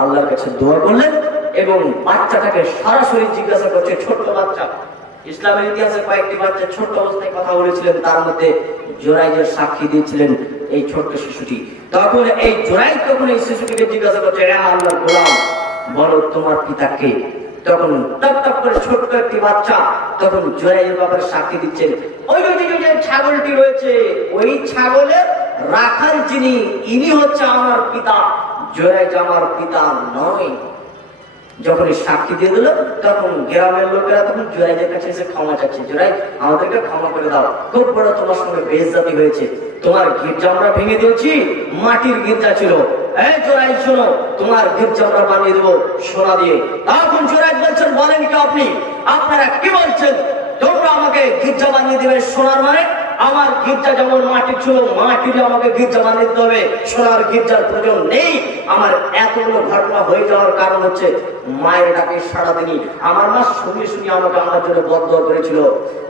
আল্লাহর কাছে দোয়া করলেন এবং বাচ্চাটাকে সরাসরি জিজ্ঞাসা করছে, ছোট্ট বাচ্চা, ইসলামের ইতিহাসে কয়েকটি বাচ্চা ছোট্ট অবস্থায় কথা বলেছিলেন, তার মধ্যে জুরাইজের সাক্ষী দিয়েছিলেন এই ছোট্ট শিশুটি। তখন এই জুরাইজ তখন এই শিশুটিকে জিজ্ঞাসা করছে, হে আল্লাহর গোলাম, বলো তোমার পিতা কে? তখন টপ টপ করে ছোট্ট একটি বাচ্চা তখন জুরাইজের ব্যাপারে সাক্ষী দিচ্ছেন, ওই যে ছাগলটি রয়েছে, ওই ছাগলের রাখাল যিনি, ইনি হচ্ছে আমার পিতা, জুরাইজ আমার পিতা নয়। যখন সাক্ষী দিয়ে দিল তখন গ্রামের লোকেরা তখন জুরাইজের কাছে এসে ক্ষমা চাচ্ছে, জুরাইজ আমাদেরকে ক্ষমা করে দাও, খুব বড় তোমার সঙ্গে বেইজ্জতি হয়েছে, তোমার গির্জা আমরা ভেঙে দিয়েছি, মাটির গির্জা ছিল, এই জুরাইজ শোনো, তোমার গির্জা আমরা বানিয়ে দেবো সোনা দিয়ে। তখন জুরাইজ বলছেন, বলেন কি আপনি, আপনারা কি বলছেন, তোমরা আমাকে গির্জা বানিয়ে দেবে সোনার? মানে আমার গির্জা যেমন মাটি ছিল, মাটির আমাকে গির্জা বানিয়ে দিতে হবে, সোনার গির্জার প্রয়োজন নেই। আমার এতগুলো ঘটনা হয়ে যাওয়ার কারণ হচ্ছে মায়ের ডাকে সারা দিনই আমার মা শুনিয়ে আমাকে আমার জন্য বদদোয়া করেছিল।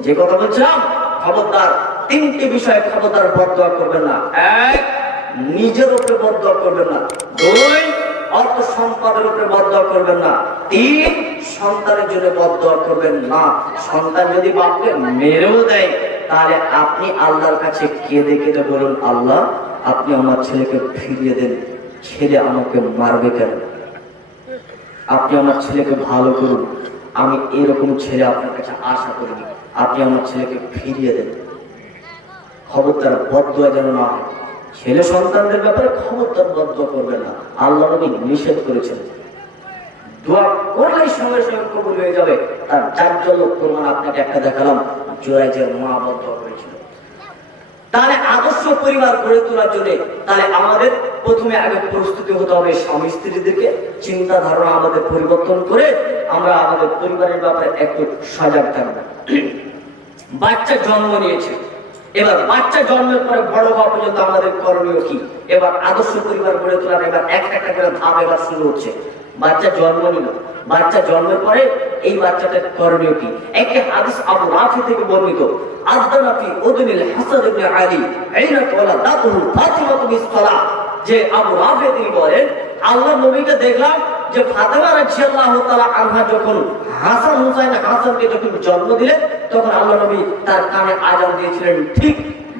যে কথা বলছিলাম, খবরদার তিনটি বিষয়ে খবরদার বদদোয়া করবেন না। এক, নিজের উপরে বদদোয়া করবেন না। দুই, অর্থ সম্পদের উপরে বদদোয়া করবেন না। তিন, সন্তানের জন্য বদদোয়া করবেন না। সন্তান যদি বাপকে মেরেও দেয় তাহলে আপনি আল্লাহর কাছে কেঁদে কেঁদে বলুন, আল্লাহ আপনি আমার ছেলেকে ফিরিয়ে দেন, ছেলে আমাকে মারবে কেন, আপনি আমার ছেলেকে ভালো করুন, আমি এরকম ছেলে আপনার কাছে আশা করিনি, আপনি আমার ছেলেকে ফিরিয়ে দেন। খবরদার বদদোয়া যেন না হয়। ছেলে সন্তানদের ব্যাপারে খবরদার বদদোয়া করবেন না, আল্লাহ নবী নিষেধ করেছেন। দোয়া করলেই সঙ্গে সঙ্গে কবুল হয়ে যাবে। তার জাজ্জল্য প্রমাণ আপনাকে একটা দেখালাম, জুরাইজের মা বদদোয়া করেছিল। তাহলে আদর্শ পরিবার গড়ে তোলার জন্য তাহলে আমাদের প্রথমে আগে প্রস্তুতি হতে হবে স্বামী স্ত্রীদেরকে চিন্তা ধারণা আমাদের পরিবর্তন করে আমরা আমাদের পরিবারের ব্যাপারে একটু সজাগ থাকবো। বাচ্চা জন্ম নিয়েছে, এবার বাচ্চা জন্মের পরে বড় হওয়া পর্যন্ত আমাদের করণীয় কি? এবার আদর্শ পরিবার গড়ে তোলার এবার একটা করে ধাপ এবার শুরু হচ্ছে। বাচ্চা জন্ম নিল, বাচ্চা জন্মের পরে এই বাচ্চাটার করণীয় কি? একটি হাদিস আবু রাফি থেকে বর্ণিত, আদনাফি উদনিল হাসান ইবনে আলী আইনা ওয়ালা দাতুহু ফাতিমা বিস সালাহ, যে আবু রাফি তিনি বলেন, আল্লাহর নবীকে দেখলাম যে ফাতেমা রাদিয়াল্লাহু তাআলা আনহা যখন হাসান হুসাইন হাসানকে যখন জন্ম দিলেন তখন আল্লাহর নবী তার কানে আযান দিয়েছিলেন, ঠিক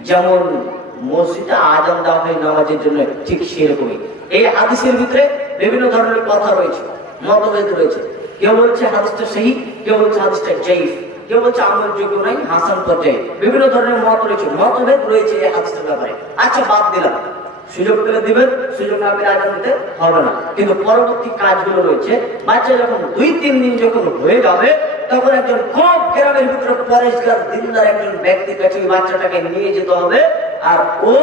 যেমন মসজিদে আযান দেওয়া হয় নামাজের জন্য, ঠিক সেরকমই। এই হাদিসের ভিতরে বিভিন্ন ধরনের কথা রয়েছে, মতভেদ রয়েছে। কেউ বলছে হাদিসটা সহিহ, কেউ বলছে হাদিসটা জাইফ, কেউ বলছে আমলযোগ্য নাই, হাসান পর্যায়ে, বিভিন্ন ধরনের মত রয়েছে, মতভেদ রয়েছে এই হাদিসের ব্যাপারে। আচ্ছা বাদ দিলাম, সুযোগ পেলে দিবেন, সুযোগ না পেলে আযান দিতে হবে না। কিন্তু পরবর্তী কাজগুলো রয়েছে, বাচ্চা যখন 2-3 দিন যখন হয়ে যাবে তখন একজন খুব গ্রামের ভিতরে পরেশগার দিনদার একজন ব্যক্তির কাছে ওই বাচ্চাটাকে নিয়ে যেতে হবে, আর ও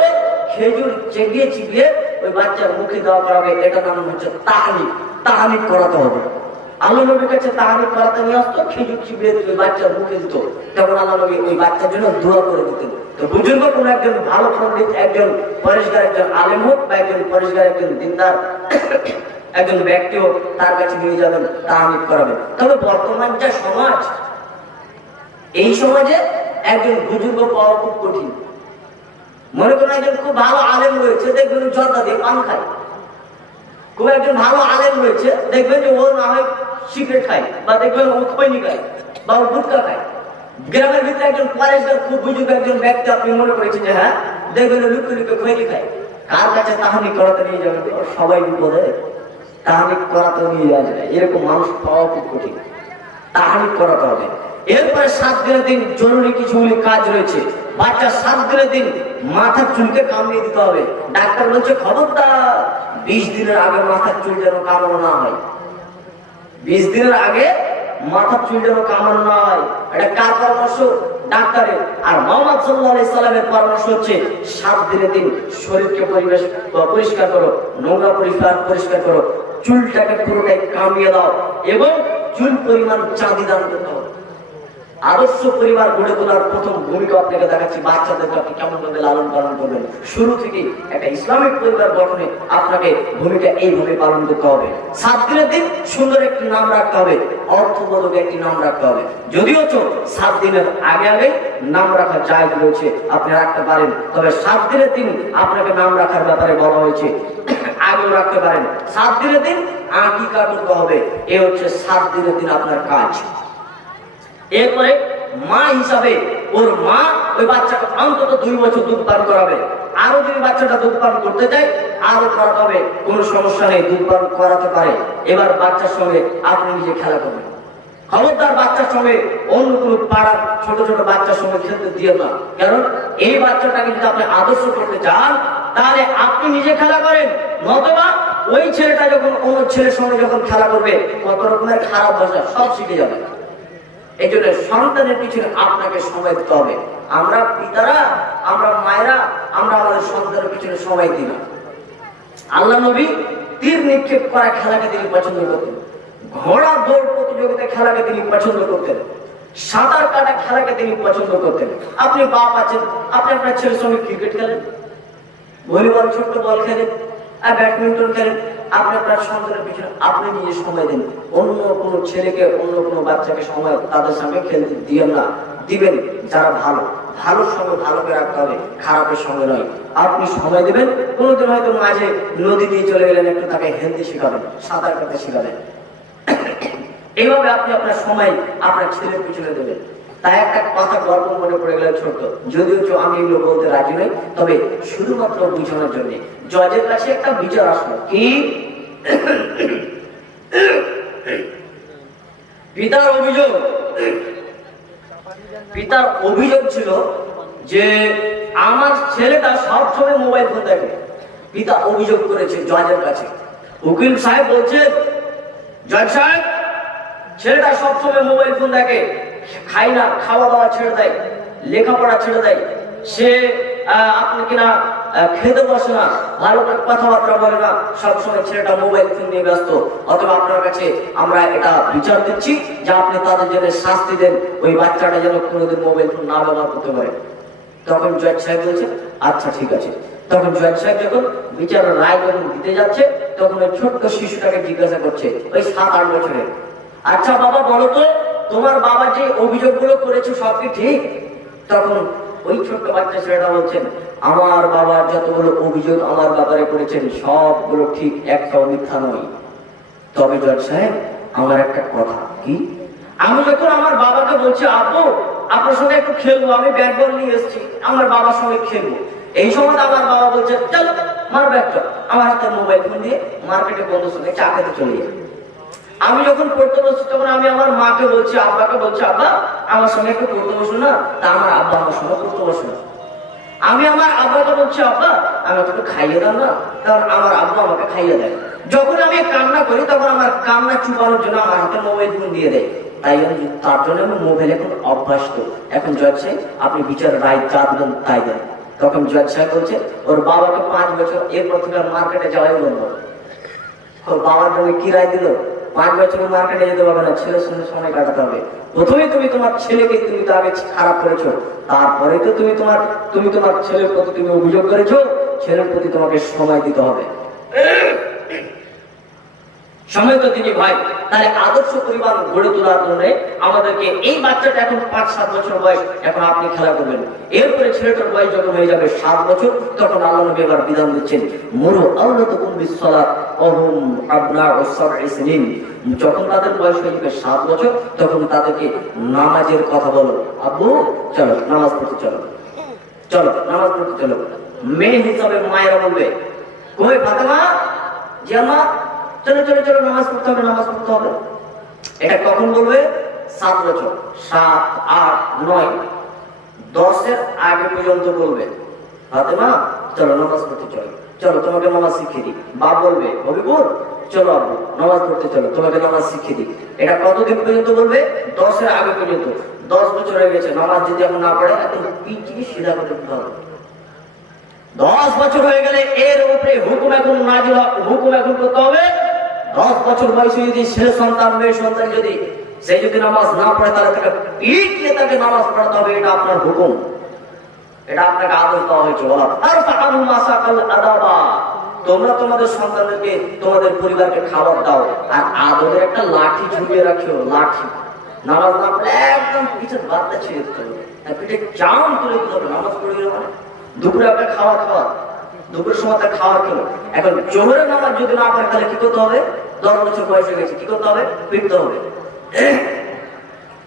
খেজুর চিবিয়ে ওই বাচ্চার মুখে দেওয়া করাবে। এটা নাম হচ্ছে তাহনিক। তাহনিক করাতে হবে। আল্লাহ নবীর কাছে তাহনিক করাতে নিয়ে আসতো, খেজুর চিবিয়ে ওই বাচ্চার মুখে দিত, তখন আল্লাহ নবী ওই বাচ্চার জন্য দোয়া করে দিতেন। তো বুজুর্গ কোন একজন ভালো পণ্ডিত, একজন পরেশগার, একজন আলেম হোক বা একজন পরেশগার, একজন দিনদার একজন ব্যক্তি হোক, তার কাছে নিয়ে যাবেন, তাহনিক করাবেন। তবে বর্তমান যা সমাজ, এই সমাজে একজন বুজুর্গ পাওয়া খুব কঠিন। মনে করেন একজন খুব ভালো আলেম রয়েছে, দেখবেন জর্দা দিয়ে পান খায়। খুব একজন ভালো আলেম রয়েছে, দেখবেন যে ও না হয় সিগারেট খায়, বা দেখবেন ও খৈনি খায়, বা ও গুটকা খায়। গ্রামের ভিতরে একজন পরেশগার খুব বুজুর্গ একজন ব্যক্তি আপনি মনে করেছেন যে হ্যাঁ, দেখবেন লুকে লুকে খৈনি খায়। কার কাছে তাহনিক করাতে নিয়ে যাবেন? সবাই বিপদে, তাহনিক করাতে নিয়ে যাওয়া যায়, এরকম মানুষ পাওয়া খুব কঠিন। তাহনিক করাতে হবে। এরপরে 7 দিনের দিন জরুরি কিছুগুলি কাজ রয়েছে। বাচ্চা 7 দিনের দিন মাথার চুলকে কামড়িয়ে দিতে হবে। ডাক্তার বলছে খবরদার 20 দিনের আগে মাথার চুল যেন কামড়ানো না হয়। 20 দিনের আগে মাথার চুল যেন কামড়ানো না হয়। এটা কার পরামর্শ? ডাক্তারের। আর মুহাম্মদ সাল্লাল্লাহু আলাইহি সাল্লামের পরামর্শ হচ্ছে 7 দিনের দিন শরীরকে পরিষ্কার করো, নোংরা পরিষ্কার করো, চুলটাকে পুরোটাই কামিয়ে দাও এবং চুল পরিমাণ চাঁদি দান করতে হবে। আদর্শ পরিবার গড়ে তোলার প্রথম ভূমিকা আপনাকে দেখাচ্ছি, বাচ্চাদেরকে আপনি কেমন ভাবে লালন পালন করবেন। শুরু থেকে একটা ইসলামিক পরিবার গঠনে আপনাকে ভূমিকা এইভাবে পালন করতে হবে। 7 দিনের দিন সুন্দর একটি নাম রাখতে হবে, অর্থবোধক একটি নাম রাখতে হবে। যদিও 7 দিনের আগে নাম রাখা জায়েজ রয়েছে, আপনি রাখতে পারেন, তবে 7 দিনের দিন আপনাকে নাম রাখার ব্যাপারে বলা হয়েছে। আগেও রাখতে পারেন। 7 দিনের দিন আকিকা করতে হবে, এ হচ্ছে 7 দিনের দিন আপনার কাজ। এরপরে মা হিসাবে ওর মা ওই বাচ্চাকে অন্তত 2 বছর দুধ পান করাবে। আরো যদি বাচ্চাটা দুধ পান করতে চায় আরো করাতে হবে, কোনো সমস্যা নেই, দুধ পান করাতে পারে। এবার বাচ্চার সঙ্গে আপনি নিজে খেলা করবেন। খবরদার বাচ্চার সঙ্গে অন্য কোনো পাড়ার ছোট ছোট বাচ্চার সঙ্গে খেলতে দিয়ে না, কারণ এই বাচ্চাটাকে যদি আপনি আদর্শ করতে চান তাহলে আপনি নিজে খেলা করেন, নতুবা ওই ছেলেটা যখন অন্য ছেলের সঙ্গে যখন খেলা করবে কত রকমের খারাপ ভাষা সব শিখে যাবে। এই জন্য সন্তানের পিছনে আপনাকে সময় দিতে হবে। আমরা পিতারা, আমরা মায়েরা, আমরা আমাদের সন্তানের পিছনে সময় দিই না। আল্লাহ নবী তীর নিক্ষেপ করা খেলাকে তিনি পছন্দ করতেন, ঘোড়া দৌড় প্রতিযোগিতা খেলাকে তিনি পছন্দ করতেন, সাঁতার কাটা খেলাকে তিনি পছন্দ করতেন। আপনি বাপ আছেন, আপনি আপনার ছেলের সঙ্গে ক্রিকেট খেলেন, ভলিবল ছোট্ট বল খেলেন, আর ব্যাডমিন্টন খেলেন, আপনি আপনার সন্তানের পিছনে আপনি নিজে সময় দেন। অন্য কোনো ছেলেকে, অন্য কোনো বাচ্চাকে সময় তাদের সঙ্গে খেলতে দিবেন না। দিবেন যারা ভালো, ভালোর সঙ্গে ভালোকে রাখতে হবে, খারাপের সঙ্গে নয়। আপনি সময় দেবেন, কোনোদিন হয়তো মাঝে নদী দিয়ে চলে গেলেন, একটু তাকে হেলতে শেখাবেন, সাঁতার কাটতে শেখাবেন। এইভাবে আপনি আপনার সময় আপনার ছেলের পিছনে দেবেন। তাই একটা কথা গল্প মনে পড়ে গেল ছোট্ট, যদিও আমি এগুলো বলতে রাজি নই, তবে শুধুমাত্র বুঝানোর জন্য। জজের কাছে একটা বিচার আসলো, কি পিতার অভিযোগ ছিল যে আমার ছেলেটা সবসময় মোবাইল ফোন দেখে। পিতা অভিযোগ করেছে জজের কাছে। উকিল সাহেব বলছে, জজ সাহেব ছেলেটা সবসময় মোবাইল ফোন দেখে, খাই না, খাওয়া দাওয়া ছেড়ে দেয়, লেখাপড়া ছেড়ে দেয়, সে আপনি কিনা খেতে বসে না, ভালো করে কথাবার্তা বলে না, সবসময় ছেলেটা মোবাইল ফোন নিয়ে ব্যস্ত। অথবা আপনার কাছে আমরা এটা বিচার দিচ্ছি যে আপনি তাদের জন্য শাস্তি দেন, ওই বাচ্চাটা যেন কোনোদিন মোবাইল ফোন না ব্যবহার করতে পারে। তখন জজ সাহেব বলছে, আচ্ছা ঠিক আছে। তখন জজ সাহেব যখন বিচারের রায় যখন দিতে যাচ্ছে, তখন ওই ছোট্ট শিশুটাকে জিজ্ঞাসা করছে, ওই 7-8 বছরের, আচ্ছা বাবা বলো তো, তোমার বাবা যে অভিযোগগুলো করেছে সব কি ঠিক? তখন ওই ছোট্ট বাচ্চা ছেলেটা বলছেন, আমার বাবার যতগুলো অভিযোগ আমার ব্যাপারে করেছেন সবগুলো ঠিক, একটাও মিথ্যা নয়। তবে জজ সাহেব আমার একটা কথা, কি? আমি যখন আমার বাবাকে বলছি, আব্বু আপনার সঙ্গে একটু খেলবো, আমি ব্যাট বল নিয়ে এসেছি, আমার বাবার সঙ্গে খেলবো, এই সময় আমার বাবা বলছে, চলো মার ব্যাট চল, আমার হাতে মোবাইল ফোন দিয়ে মার্কেটে বন্ধুর সঙ্গে চা খেতে চলে যায়। আমি যখন পড়তে বসছি তখন আমি আমার মাকে বলছি, আব্বাকে বলছি, আব্বা আমার সঙ্গে একটু পড়তে বসুন না, তা আমার আব্বা আমার সঙ্গে পড়তে বসে না। আমি আমার আব্বাকে বলছি, আব্বা আমাকে একটু খাইয়ে দাও না, কারণ আমার আব্বা আমাকে খাইয়ে দেয়। যখন আমি কান্না করি তখন আমার কান্না চুপানোর জন্য আমার হাতে মোবাইল ফোন দিয়ে দেয়। তাই তার জন্য আমি মোবাইল এখন অভ্যস্ত। এখন জজ সাহেব আপনি বিচার রায় যা দিলেন তাই দেন। তখন জজ সাহেব বলছে, ওর বাবাকে 5 বছর এরপর থেকে মার্কেটে যাওয়াই বলবো। ওর বাবার জন্য কি রায় দিল? 5 বছর মার্কেটে যেতে পারবে না, ছেলের সঙ্গে সময় কাটাতে হবে। প্রথমে তুমি তোমার ছেলেকে তুমি তো আগে খারাপ করেছো, তারপরে তো তুমি তোমার ছেলের প্রতি তুমি অভিযোগ করেছো, ছেলের প্রতি তোমাকে সময় দিতে হবে। সময় তো তিনি ভাই। তাহলে আদর্শ পরিবার গড়ে তোলার জন্য আমাদেরকে এই বাচ্চাটা এখন 5-7 বছর বয়স, এখন আপনি খেলা করবেন। এরপরে ছেলেটার বয়স যখন হয়ে যাবে 7 বছর, তখন আল্লাহ নবী এবার বিধান দিচ্ছেন, মুরু আওলাদাকুম বিসসালাত ওয়া হুম আবনাউ সাবঈ সিনিন। যখন তাদের বয়স হয়ে যাবে 7 বছর, তখন তাদেরকে নামাজের কথা বলো, আব্বু চলো নামাজ পড়তে চলো, চলো নামাজ পড়তে চলো। মেয়ে হিসাবে মায়েরা বলবে, কই ফাতেমা, জামা চলো চলো চলো নামাজ পড়তে হবে, নামাজ পড়তে হবে। এটা কখন বলবে? 7 বছর, 7, 8, 9, 10-এর আগে পর্যন্ত বলবে, ফাতেমা চলো নামাজ পড়তে চলো, চলো তোমাকে নামাজ শিখিয়ে দিই। বাপ বলবে, হবিবুর চলো আব্বু নামাজ পড়তে চলো, তোমাকে নামাজ শিখিয়ে দিই। এটা কতদিন পর্যন্ত বলবে? 10-এর আগে পর্যন্ত। 10 বছর হয়ে গেছে, নামাজ যদি এখন না পড়ে এখন পিটিয়ে সিধা করে দিতে হবে। 10 বছর হয়ে গেলে এর উপরে হুকুম এখন নাজিল, হুকুম এখন করতে হবে। 10 বছর বয়সে যদি ছেলে সন্তান মেয়ে সন্তান যদি সে যদি নামাজ না পড়ে, তাহলে তাকে পিটিয়ে তাকে নামাজ পড়াতে হবে। এটা আপনার হুকুম, এটা আপনাকে আদেশ দেওয়া হয়েছে। তোমরা তোমাদের সন্তানদেরকে, তোমাদের পরিবারকে খাবার দাও, আর আদরের একটা লাঠি ঝুলিয়ে রাখিও, লাঠি। নামাজ না পড়লে একদম পিঠে বাদটা ছিঁড়ে দিতে হবে, পিঠে জাম তুলে দিতে হবে। নামাজ পড়ে গেলে মানে দুপুরে আপনার খাওয়া দুপুরের সময় তার খাওয়ার কেন? এখন জোহরের নামাজ যদি না পড়ে তাহলে কি করতে হবে? 10 বছর বয়স হয়ে গেছে, কি করতে হবে? পিটতে হবে।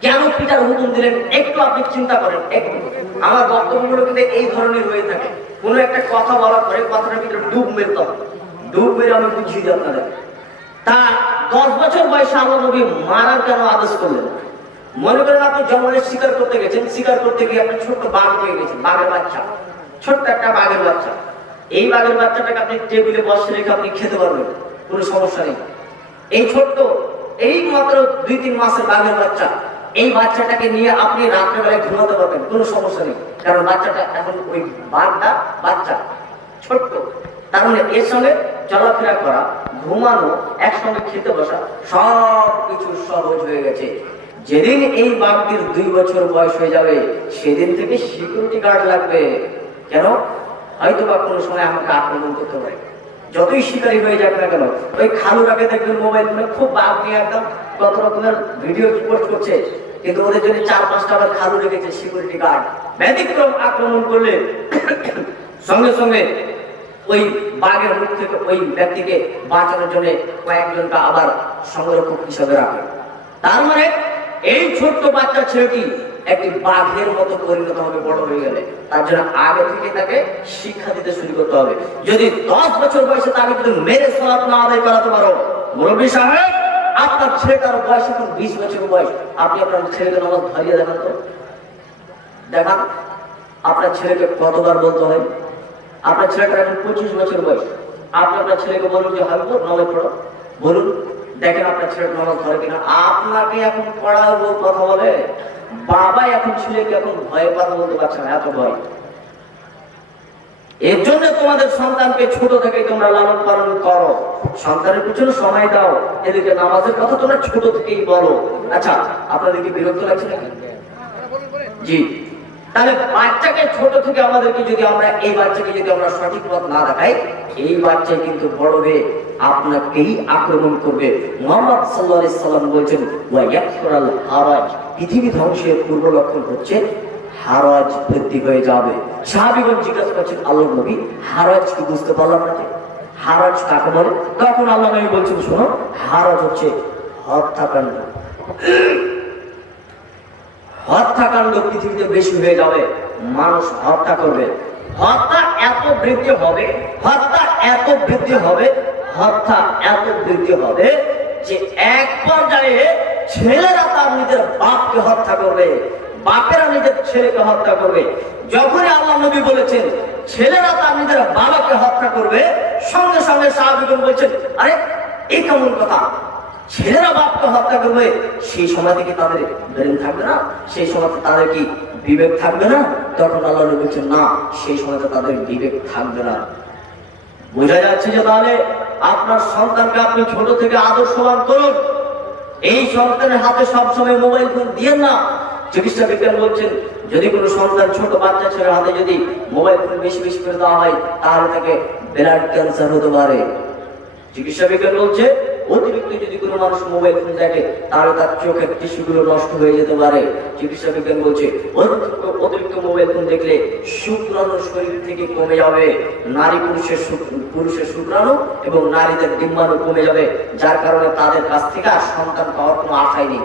কেন পিটার হুকুম দিলেন একটু আপনি চিন্তা করেন। আমার বক্তব্যগুলো কিন্তু এই ধরনের হয়ে থাকে। কোনো একটা কথা বলার পরে কথাটার ভিতরে ডুব মেরতে হবে, ডুব মেরে আমি বুঝিয়ে দিই আপনাদের। তা 10 বছর বয়সে আল্লাহ নবী মারার কেন আদেশ করলেন? মনে করেন আপনি জঙ্গলে শিকার করতে গেছেন, শিকার করতে গিয়ে একটা ছোট্ট বাঘ পেয়ে গেছেন, বাঘের বাচ্চা, ছোট্ট একটা বাঘের বাচ্চা। এই বাঘের বাচ্চাটাকে আপনি টেবিলে বসে রেখে আপনি খেতে পারবেন, কোনো সমস্যা নেই। এই ছোট্ট, এই মাত্র 2-3 মাসের বাঘের বাচ্চা, এই বাচ্চাটাকে নিয়ে আপনি রাত্রেবেলায় ঘুমাতে পারবেন, কোনো সমস্যা নেই। কারণ বাচ্চাটা এখন ওই বাঘটা বাচ্চা, ছোট্ট। তার মানে এর সঙ্গে চলাফেরা করা, ঘুমানো, একসঙ্গে খেতে বসা সব কিছু সহজ হয়ে গেছে। যেদিন এই বাঘটির 2 বছর বয়স হয়ে যাবে সেদিন থেকে সিকিউরিটি গার্ড লাগবে। কেন? হয়তো বা কোনো সময় আমাকে আক্রমণ করতে পারে। যতই শিকারী হয়ে যাক না কেন, ওই খালুরাকে দেখবেন মোবাইল ফোনে খুব বাঘ নিয়ে একদম কত রকমের ভিডিও পোস্ট করছে, কিন্তু ওদের জন্য 4-5টা আবার খালু রেখেছে সিকিউরিটি গার্ড। ব্যতিক্রম আক্রমণ করলে সঙ্গে সঙ্গে ওই বাঘের মুখ থেকে ওই ব্যক্তিকে বাঁচানোর জন্য কয়েকজনকে আবার সংরক্ষক হিসাবে রাখে। তার মানে এই ছোট্ট বাচ্চা ছেলেটি একটি বাঘের মতো পরিণত হবে বড় হয়ে গেলে। তার জন্য আগে থেকে তাকে শিক্ষা দিতে শুরু করতে হবে। যদি 10 বছর বয়সে তাকে যদি মেরে সালাত না আদায় করাতে পারো, মুরব্বী সাহেব আপনার ছেলেটার বয়স এখন 20 বছর বয়স, আপনি আপনার ছেলেকে নামাজ ধরিয়ে দেখান তো, দেখান আপনার ছেলেকে কতবার বলতে হয়। আপনার ছেলেটার এখন 25 বছর বয়স, আপনি আপনার ছেলেকে বলুন যে হাবিব নামাজ পড়ো, বলুন, দেখেন আপনার ছেলের নামাজ ধরে কিনা। আপনাকে এখন পড়াবো কথা বলে, বাবা এখন ছেলেকে এখন ভয়ে কথা বলতে পারছে না, এত ভয়। এর জন্য তোমাদের সন্তানকে ছোট থেকে তোমরা লালন পালন করো, সন্তানের পিছনে সময় দাও, এদিকে নামাজের কথা তোমরা ছোট থেকেই বলো। আচ্ছা, আপনাদের কি বিরক্ত লাগছে নাকি? জি। তাহলে বাচ্চাকে ছোট থেকে আমাদেরকে যদি আমরা এই বাচ্চাকে যদি আমরা সঠিক পথ না দেখাই, এই বাচ্চা কিন্তু বড় হয়ে আপনাকেই আক্রমণ করবে। মুহাম্মদ সাল্লাল্লাহু আলাইহি সাল্লাম বলেছেন, ওয়া ইয়াকসুরাল হারাজ, পৃথিবী ধ্বংসের পূর্ব লক্ষণ হচ্ছে হারাজ বৃদ্ধি হয়ে যাবে। সাহাবীগণ জিজ্ঞাসা করছেন, আল্লাহর নবী হারাজ কি বুঝতে পারলাম না, হারাজ কাকে বলে? তখন আল্লাহ নবী বলছেন, শোনো, হারাজ হচ্ছে হত্যাকাণ্ড। হত্যাকাণ্ড পৃথিবীতে বেশি হয়ে যাবে, মানুষ হত্যা করবে, হত্যা এত বৃদ্ধি হবে, হত্যা এত বৃদ্ধি হবে, হত্যা এত বৃদ্ধি হবে যে এক পর্যায়ে ছেলেরা তার নিজের বাপকে হত্যা করবে, বাপেরা নিজের ছেলেকে হত্যা করবে। যখনই আল্লাহ নবী বলেছেন ছেলেরা তার নিজের বাবাকে হত্যা করবে, সঙ্গে সঙ্গে সাহাবীগণ বলছেন, আরে এই কেমন কথা, ছেলেরা বাপকে হত্যা করবে? সেই সময় থেকে তাদের ব্রেন থাকবে না, সেই সময় তাদের কি বিবেক থাকবে না? তখন আল্লাহ নবী বলছেন, না, সেই সময় তাদের বিবেক থাকবে না। বোঝা যাচ্ছে যে তাহলে আপনার সন্তানকে আপনি ছোট থেকে আদর্শবান করুন। এই সন্তানের হাতে সবসময় মোবাইল ফোন দিয়েন না। চিকিৎসা বিজ্ঞান বলছেন, যদি কোনো সন্তান ছোট বাচ্চা ছেলের হাতে যদি মোবাইল ফোন বেশি বেশি করে দেওয়া হয়, তাহলে তাকে ব্লাড ক্যান্সার হতে পারে। চিকিৎসা বিজ্ঞান বলছে, অতিরিক্ত যদি কোনো মানুষ মোবাইল ফোন দেখে তাহলে তার চোখের টিস্যুগুলো নষ্ট হয়ে যেতে পারে। চিকিৎসা বিজ্ঞান বলছে, অতিরিক্ত মোবাইল ফোন দেখলে শুক্রাণু শরীর থেকে কমে যাবে, নারী পুরুষের শুক্রাণু এবং নারীদের ডিম্বাণু কমে যাবে, যার কারণে তাদের কাছ থেকে আর সন্তান পাওয়ার কোনো আশাই নেই।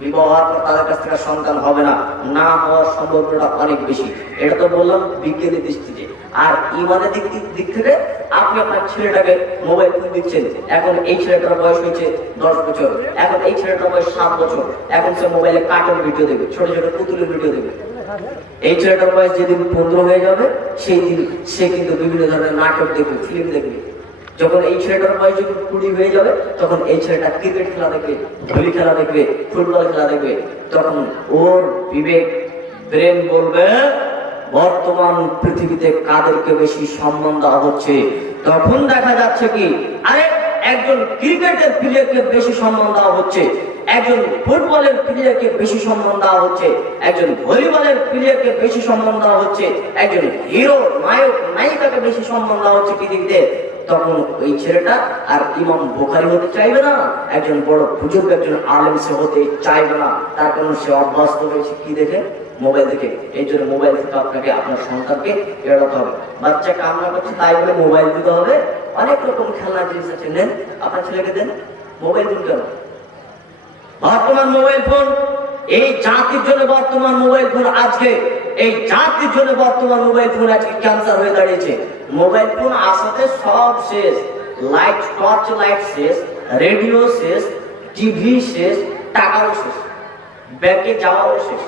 বিবাহ হওয়ার পর তাদের কাছ থেকে সন্তান হবে না, না হওয়ার সম্ভাবনাটা অনেক বেশি। এটা তো বললাম বিজ্ঞানের দৃষ্টিতে। আর ইমানের দিক থেকে আপনি আপনার ছেলেটাকে মোবাইল ফোন দিচ্ছেন, এখন এই ছেলেটার বয়স হয়েছে 10 বছর, এখন এই ছেলেটার বয়স 7 বছর, এখন সে মোবাইলে কার্টুন ভিডিও দেবে, ছোট ছোট পুতুলের ভিডিও দেবে। এই ছেলেটার বয়স যেদিন 15 হয়ে যাবে সেই দিন সে কিন্তু বিভিন্ন ধরনের নাটক দেখবে, ফিল্ম দেখবে। যখন এই ছেলেটার বয়স যখন 20 হয়ে যাবে, তখন এই ছেলেটা ক্রিকেট খেলা দেখবে, ভলি খেলা দেখবে, ফুটবল খেলা দেখবে। তখন ওর বিবেক, ব্রেন বলবে, বর্তমান পৃথিবীতে কাদেরকে বেশি সম্মান দেওয়া হচ্ছে। তখন দেখা যাচ্ছে কি, আরে একজন ক্রিকেটের প্লেয়ারকে বেশি সম্মান দেওয়া হচ্ছে, একজন ফুটবলের প্লেয়ারকে বেশি সম্মান দেওয়া হচ্ছে, একজন ভলিবলের প্লেয়ারকে বেশি সম্মান দেওয়া হচ্ছে, একজন হিরো নায়ক নায়িকাকে বেশি সম্মান দেওয়া হচ্ছে পৃথিবীতে। তখন ওই ছেলেটা আর ইমাম বুখারী হতে চাইবে না, একজন বড় বুজুর্গ, একজন আলেম সে হতে চাইবে না। তার কারণ সে অভ্যস্ত হয়েছে কি দেখে? মোবাইল থেকে। এই জন্য মোবাইল থেকে আপনাকে আপনার সন্তানকে এড়াতে হবে। বাচ্চা কান্না করছে তাই বলে মোবাইল দিতে হবে? অনেক রকম খেলনা জিনিস আছে, নেন আপনার ছেলেকে দেন, মোবাইল দিন কেন? বর্তমান মোবাইল ফোন এই জাতির জন্য, বর্তমান মোবাইল ফোন আজকে এই জাতির জন্য বর্তমান মোবাইল ফোন আজকে ক্যান্সার হয়ে দাঁড়িয়েছে। মোবাইল ফোন আসাতে সব শেষ, লাইট, টর্চ লাইট শেষ, রেডিও শেষ, টিভি শেষ, টাকাও শেষ, ব্যাংকে যাওয়াও শেষ।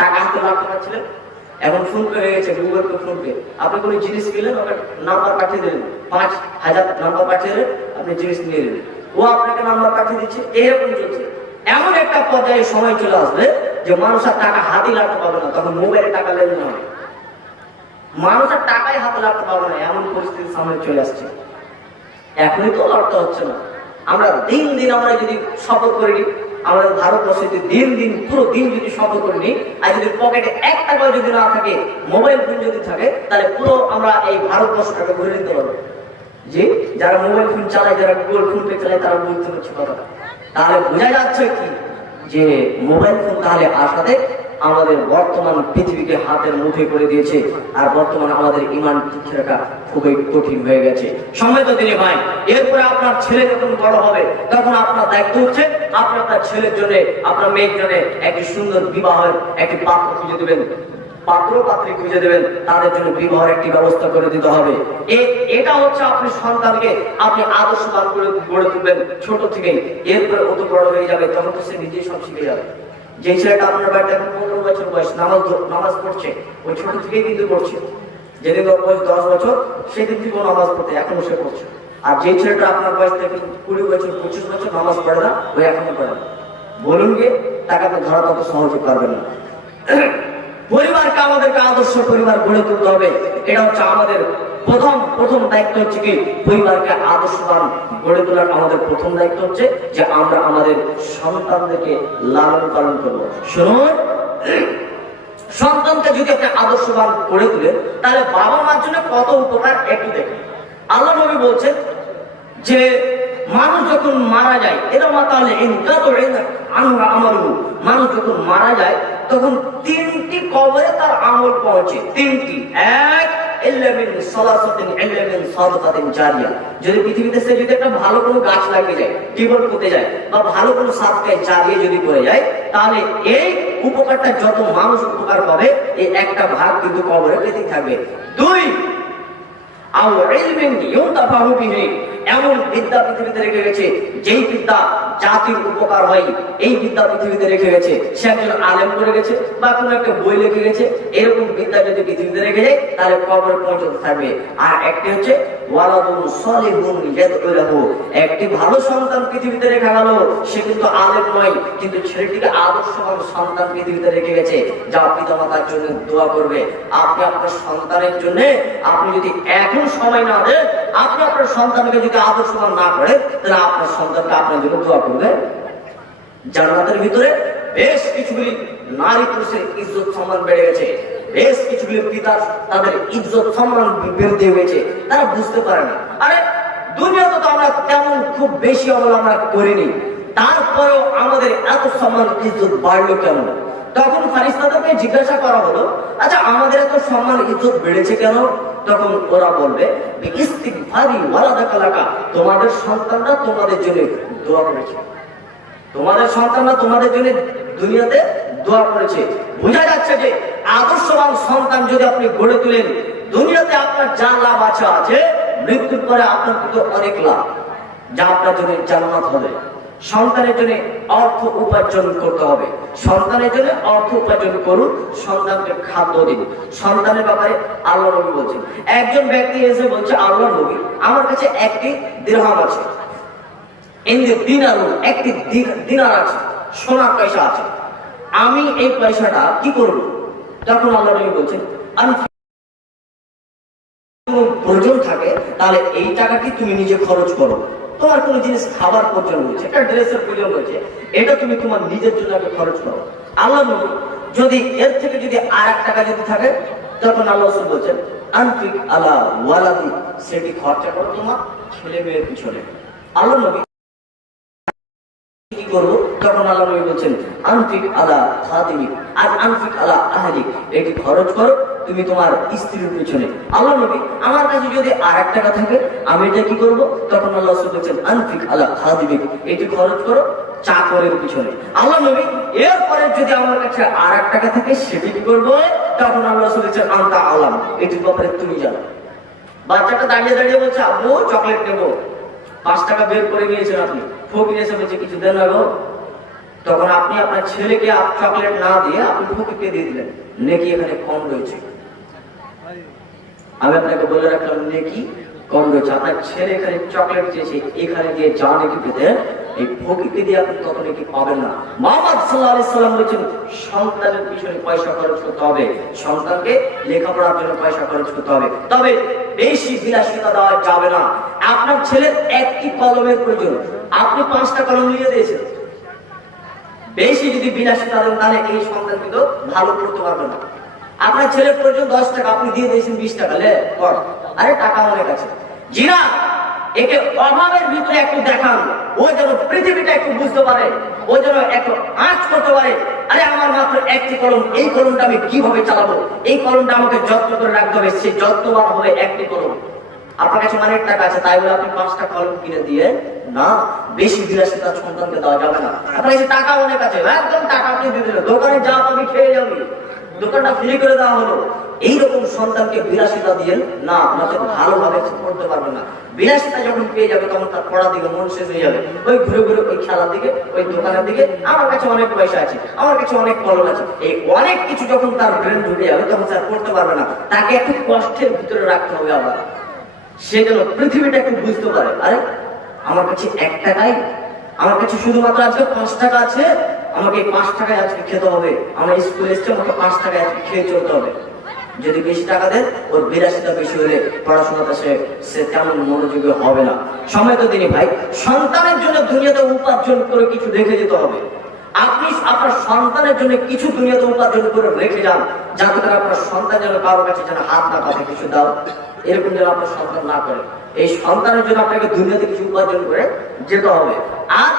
টাকা হাতে রাখতে পারছিলেন, এখন ফোন পে হয়ে গেছে, গুগল পে, ফোন পে। আপনি কোনো জিনিস কিনলেন, ওকে নাম্বার পাঠিয়ে দিলেন, 5,000 নাম্বার পাঠিয়ে দিলেন, আপনি জিনিস নিয়ে নিলেন, ও আপনাকে নাম্বার পাঠিয়ে দিচ্ছে। এইরকম চলছে। এমন একটা পর্যায়ে সময় চলে আসবে যে মানুষ আর টাকা হাতে রাখতে পারবে না, তখন মোবাইলে টাকা লেনদেন হবে, মানুষ আর টাকায় হাতে রাখতে পারবে না, এমন পরিস্থিতির সামনে চলে আসছে। এখনই তো লড়তে হচ্ছে না। আমরা দিন দিন আমরা যদি সফর করিনি, আমাদের ভারতবর্ষে যদি দিন দিন পুরো দিন যদি সফর করিনি, আর যদি পকেটে 1 টাকাও যদি না থাকে, মোবাইল ফোন যদি থাকে, তাহলে পুরো আমরা এই ভারতবর্ষটাকে ঘুরে নিতে পারবো। যে যারা মোবাইল ফোন চালায়, যারা গুগল ফোন পে চালায়, তারা বুঝতে পারছে কথা। তাহলে বোঝা যাচ্ছে কি যে মোবাইল ফোন তাহলে আসাতে আমাদের বর্তমান পৃথিবীকে হাতের মুঠে করে দিয়েছে, আর বর্তমানে আমাদের ইমান ঠিক রাখা খুবই কঠিন হয়ে গেছে। সময় তো দিনে ভাই, এরপরে আপনার ছেলে যখন বড় হবে, তখন আপনার দায়িত্ব হচ্ছে আপনি আপনার ছেলের জন্য, আপনার মেয়ের জন্য একটি সুন্দর বিবাহের একটি পাত্র খুঁজে দেবেন, পাত্র পাত্রী খুঁজে দেবেন, তাদের জন্য বিবাহের একটি ব্যবস্থা করে দিতে হবে। এটা হচ্ছে আপনি সন্তানকে আপনি আদর্শবান করে গড়ে তুলবেন ছোট থেকেই। এরপরে অত বড় হয়ে যাবে, তখন তো সে নিজেই সব শিখে যাবে। যে ছেলেটা আপনার বাড়িতে এখন 15 বছর বয়স, নামাজ পড়ছে, ওই ছোট থেকেই কিন্তু পড়ছে। যেদিন ওর বয়স 10 বছর, সেদিন থেকে নামাজ পড়তে এখনো সে পড়ছে। আর যে ছেলেটা আপনার বয়স থেকে 20 বছর 25 বছর নামাজ পড়ে না, ওই এখনো পড়ে না। বলুন গিয়ে তাকে আপনি ধরা তত সহজে পারবেন না। পরিবারকে আমাদেরকে আদর্শ পরিবার গড়ে তুলতে হবে। এটা হচ্ছে আমাদের প্রথম দায়িত্ব হচ্ছে কি, পরিবারকে আদর্শবান গড়ে তোলার আমাদের প্রথম দায়িত্ব হচ্ছে যে আমরা আমাদের সন্তানদেরকে লালন পালন করবো। শুনুন, সন্তানকে যদি আপনি আদর্শবান গড়ে তুলেন, তাহলে বাবা মার জন্য কত উপকার একটু দেখেন। আল্লাহ নবী বলছেন যে মানুষ যখন মারা যায়, এরা মাতালে মানুষ যখন মারা যায়, তখন 3টি কবরে তার আমল পৌঁছে। 3টি। এক, যদি পৃথিবীতে সে যদি একটা ভালো কোনো গাছ লাগিয়ে যায়, টিউবওয়েল পুঁতে যায়, বা ভালো কোনো সাপকে জ্বালিয়ে যদি করে যায়, তাহলে এই উপকারটা যত মানুষ উপকার পাবে, এই একটা ভাগ কিন্তু কবরে পেতে থাকবে। 2, এমন বিদ্যা পৃথিবীতে রেখে গেছে, যেই বিদ্যা জাতির উপকার হয়, এই বিদ্যা পৃথিবীতে রেখে গেছে। সে একজন আলেম করে গেছে বা কোনো একটা বই লিখে গেছে, এরকম বিদ্যা যদি পৃথিবীতে রেখে যায়, তাহলে কবরে পৌঁছতে থাকবে। আর একটি হচ্ছে ওয়ালাদুন সলিহুন ইয়াদউলাহু, একটি ভালো সন্তান পৃথিবীতে রেখে গেল, সে কিন্তু আলেম নয়, কিন্তু ছেলেটিকে আদর্শবান সন্তান পৃথিবীতে রেখে গেছে, যা পিতামাতার জন্য দোয়া করবে। আপনি আপনার সন্তানের জন্য আপনি যদি এখন সময় না দেন, আপনি আপনার সন্তানকে যদি আদর্শবান না করে, তাহলে আপনার সন্তানকে আপনার জন্য দোয়া করবে। জান্নাতের ভিতরে বেশ কিছুগুলি নারী পুরুষের ইজ্জত সম্মান বেড়ে গেছে, বেশ কিছুগুলি পিতার তাদের ইজ্জত সম্মান বেড়ে হয়েছে, তারা বুঝতে পারে না। আরে দুনিয়াতে তো আমরা তেমন খুব বেশি আমল আমরা করিনি, তারপরেও আমাদের এত সম্মান ইজ্জত বাড়লো কেমন? তখন ফারিস্তাদেরকে জিজ্ঞাসা করা হলো, আচ্ছা আমাদের এত সম্মান ইজ্জত বেড়েছে কেন? তখন ওরা বলবে, তোমাদের সন্তানরা তোমাদের জন্য দোয়া করেছে, তোমাদের সন্তানরা তোমাদের জন্য দুনিয়াতে দোয়া করেছে। বোঝা যাচ্ছে যে আদর্শবান সন্তান যদি আপনি গড়ে তোলেন, দুনিয়াতে আপনার যা লাভ আছে, মৃত্যুর পরে আপনার কিন্তু অনেক লাভ, যা আপনার জন্য জান্নাত হবে। সন্তানের জন্য অর্থ উপার্জন করতে হবে, সন্তানের জন্য অর্থ উপার্জন করুন, সন্তানকে খাদ্য দিন। সন্তানের ব্যাপারে আল্লাহ নবী বলছেন, একজন ব্যক্তি এসে বলছে, আল্লাহ নবী আমার কাছে একটি দিরহাম আছে, একটি দিনার আছে, সোনার পয়সা আছে, আমি এই পয়সাটা কি করব? তখন আল্লাহ নবী বলছেন, প্রয়োজন থাকে তাহলে এই টাকাটি তুমি নিজে খরচ করো। তোমার কোনো জিনিস খাবার পর্যন্ত হয়েছে, একটা ড্রেসের প্রয়োজন হয়েছে, এটা তুমি তোমার নিজের জন্য খরচ করো। আল্লাহ নবী যদি এর থেকে যদি আর 1 টাকা যদি থাকে, তখন আল্লাহ রাসূল বলছেন, আনফিক আলা ওয়ালাদি, সেটি খরচা করো তোমার ছেলে মেয়ের পিছনে। আল্লাহ নবী করব? তখন আল্লাহ নবী বলছেন আনফিক আলা খাদিমিক আর আনফিক আলা আহলিক, এটি খরচ করো তুমি তোমার স্ত্রীর পিছনে। আল্লাহ নবী আমার কাছে যদি আর 1 টাকা থাকে আমি এটা কি করব? তখন আল্লাহ রাসূল বলছেন আনফিক আলা খাদিমিক, এটি খরচ করো চাকরের পিছনে। আল্লাহ নবী এরপরে যদি আমার কাছে আর 1 টাকা থাকে সেটি কি করব? তখন আল্লাহ রাসূল বলছেন আনতা আলাম, এটির ব্যাপারে তুমি জানো। বাচ্চাটা দাঁড়িয়ে দাঁড়িয়ে বলছে আব্বু চকলেট নেবো। 5 টাকা বের করে নিয়েছেন আপনি, ফকির এসে বলছে কিছু দেন না গো। তখন আপনি আপনার ছেলেকে চকলেট না দিয়ে আপনি ফকিরকে দিয়ে দিলেন, নেকি এখানে কম রয়েছে। আমি আপনাকে বলে রাখলাম নেকি কম রয়েছে। আপনার ছেলে এখানে চকলেট চেয়েছে, এখানে দিয়ে যা নেকি পেতে এই ফকিরকে দিয়ে আপনি তত নেকি পাবেন না। মুহাম্মদ সাল্লাল্লাহু আলাইহি সাল্লাম বলেছেন সন্তানের পিছনে পয়সা খরচ করতে হবে, সন্তানকে লেখাপড়ার জন্য পয়সা খরচ করতে হবে, তবে বেশি বিলাসিতা দেওয়া যাবে না। আপনার ছেলের একটি কলমের প্রয়োজন, আপনি 5টা কলম নিয়ে দিয়েছেন, বেশি যদি বিলাসিতা দেন তাহলে এই সন্তান কিন্তু ভালো করতে পারবে না। আপনার ছেলের প্রয়োজন 10 টাকা, আপনি দিয়ে দিয়েছেন 20 টাকা, লে কর, আরে টাকা অনেক আছে। জিনা একে অভাবের ভিতরে একটু দেখান, ও যেন পৃথিবীটা একটু বুঝতে পারে, ও যেন একটু আঁচ করতে পারে। আরে আমার মাত্র একটি কলম, এই কলমটা আমি কিভাবে চালাবো, এই কলমটা আমাকে যত্ন করে রাখতে হবে, সে যত্নবান হবে একটি কলম। আপনার কাছে অনেক টাকা আছে তাই বলে আপনি 5টা কলম কিনে দিয়ে না, বেশি বিলাসিতা সন্তানকে দেওয়া যাবে না। আপনার কাছে টাকা অনেক আছে, একদম টাকা আপনি দিয়ে দিলেন, দোকানে যা পাবি খেয়ে যাবি, দোকানটা ফ্রি করে দেওয়া হলো। এইরকম সন্তানকে বিলাসিতা দিয়ে না, আপনাকে ভালোভাবে পড়তে পারবে না। বিলাসিতা যখন পেয়ে যাবে তখন তার পড়ার দিকে মন শেষ হয়ে যাবে, ওই ঘুরে ঘুরে ওই খেলার দিকে, ওই দোকানের দিকে, আমার কাছে অনেক পয়সা আছে, আমার কাছে অনেক কলম আছে, এই অনেক কিছু যখন তার ব্রেন ঢুকে যাবে তখন স্যার পড়তে পারবে না। তাকে একটু কষ্টের ভিতরে রাখতে হবে আবার, সে যেন পৃথিবীটা একটু বুঝতে পারে। আরে আমার কাছে 1 টাকাই, আমার কাছে শুধুমাত্র আজকে 5 টাকা আছে, আমাকে 5 টাকায় আজকে খেতে হবে, আমার স্কুলে এসছে আমাকে 5 টাকায় আজকে খেয়ে চলতে হবে। যদি বেশি টাকা দেন ওর বিলাসিতা বেশি হলে পড়াশোনাটা সে তেমন মনোযোগী হবে না। সময় তো দিনই ভাই, সন্তানের জন্য দুনিয়াতে উপার্জন করে কিছু রেখে যেতে হবে। আপনি আপনার সন্তানের জন্য কিছু দুনিয়াতে উপার্জন করে রেখে যান, যাতে করে আপনার সন্তান যেন কারোর কাছে যেন হাত না পাতে, কিছু দাও এরকম যেন আপনার সন্তান না করে। এই সন্তানের জন্য আপনাকে দুনিয়াতে কিছু উপার্জন করে যেতে হবে। আর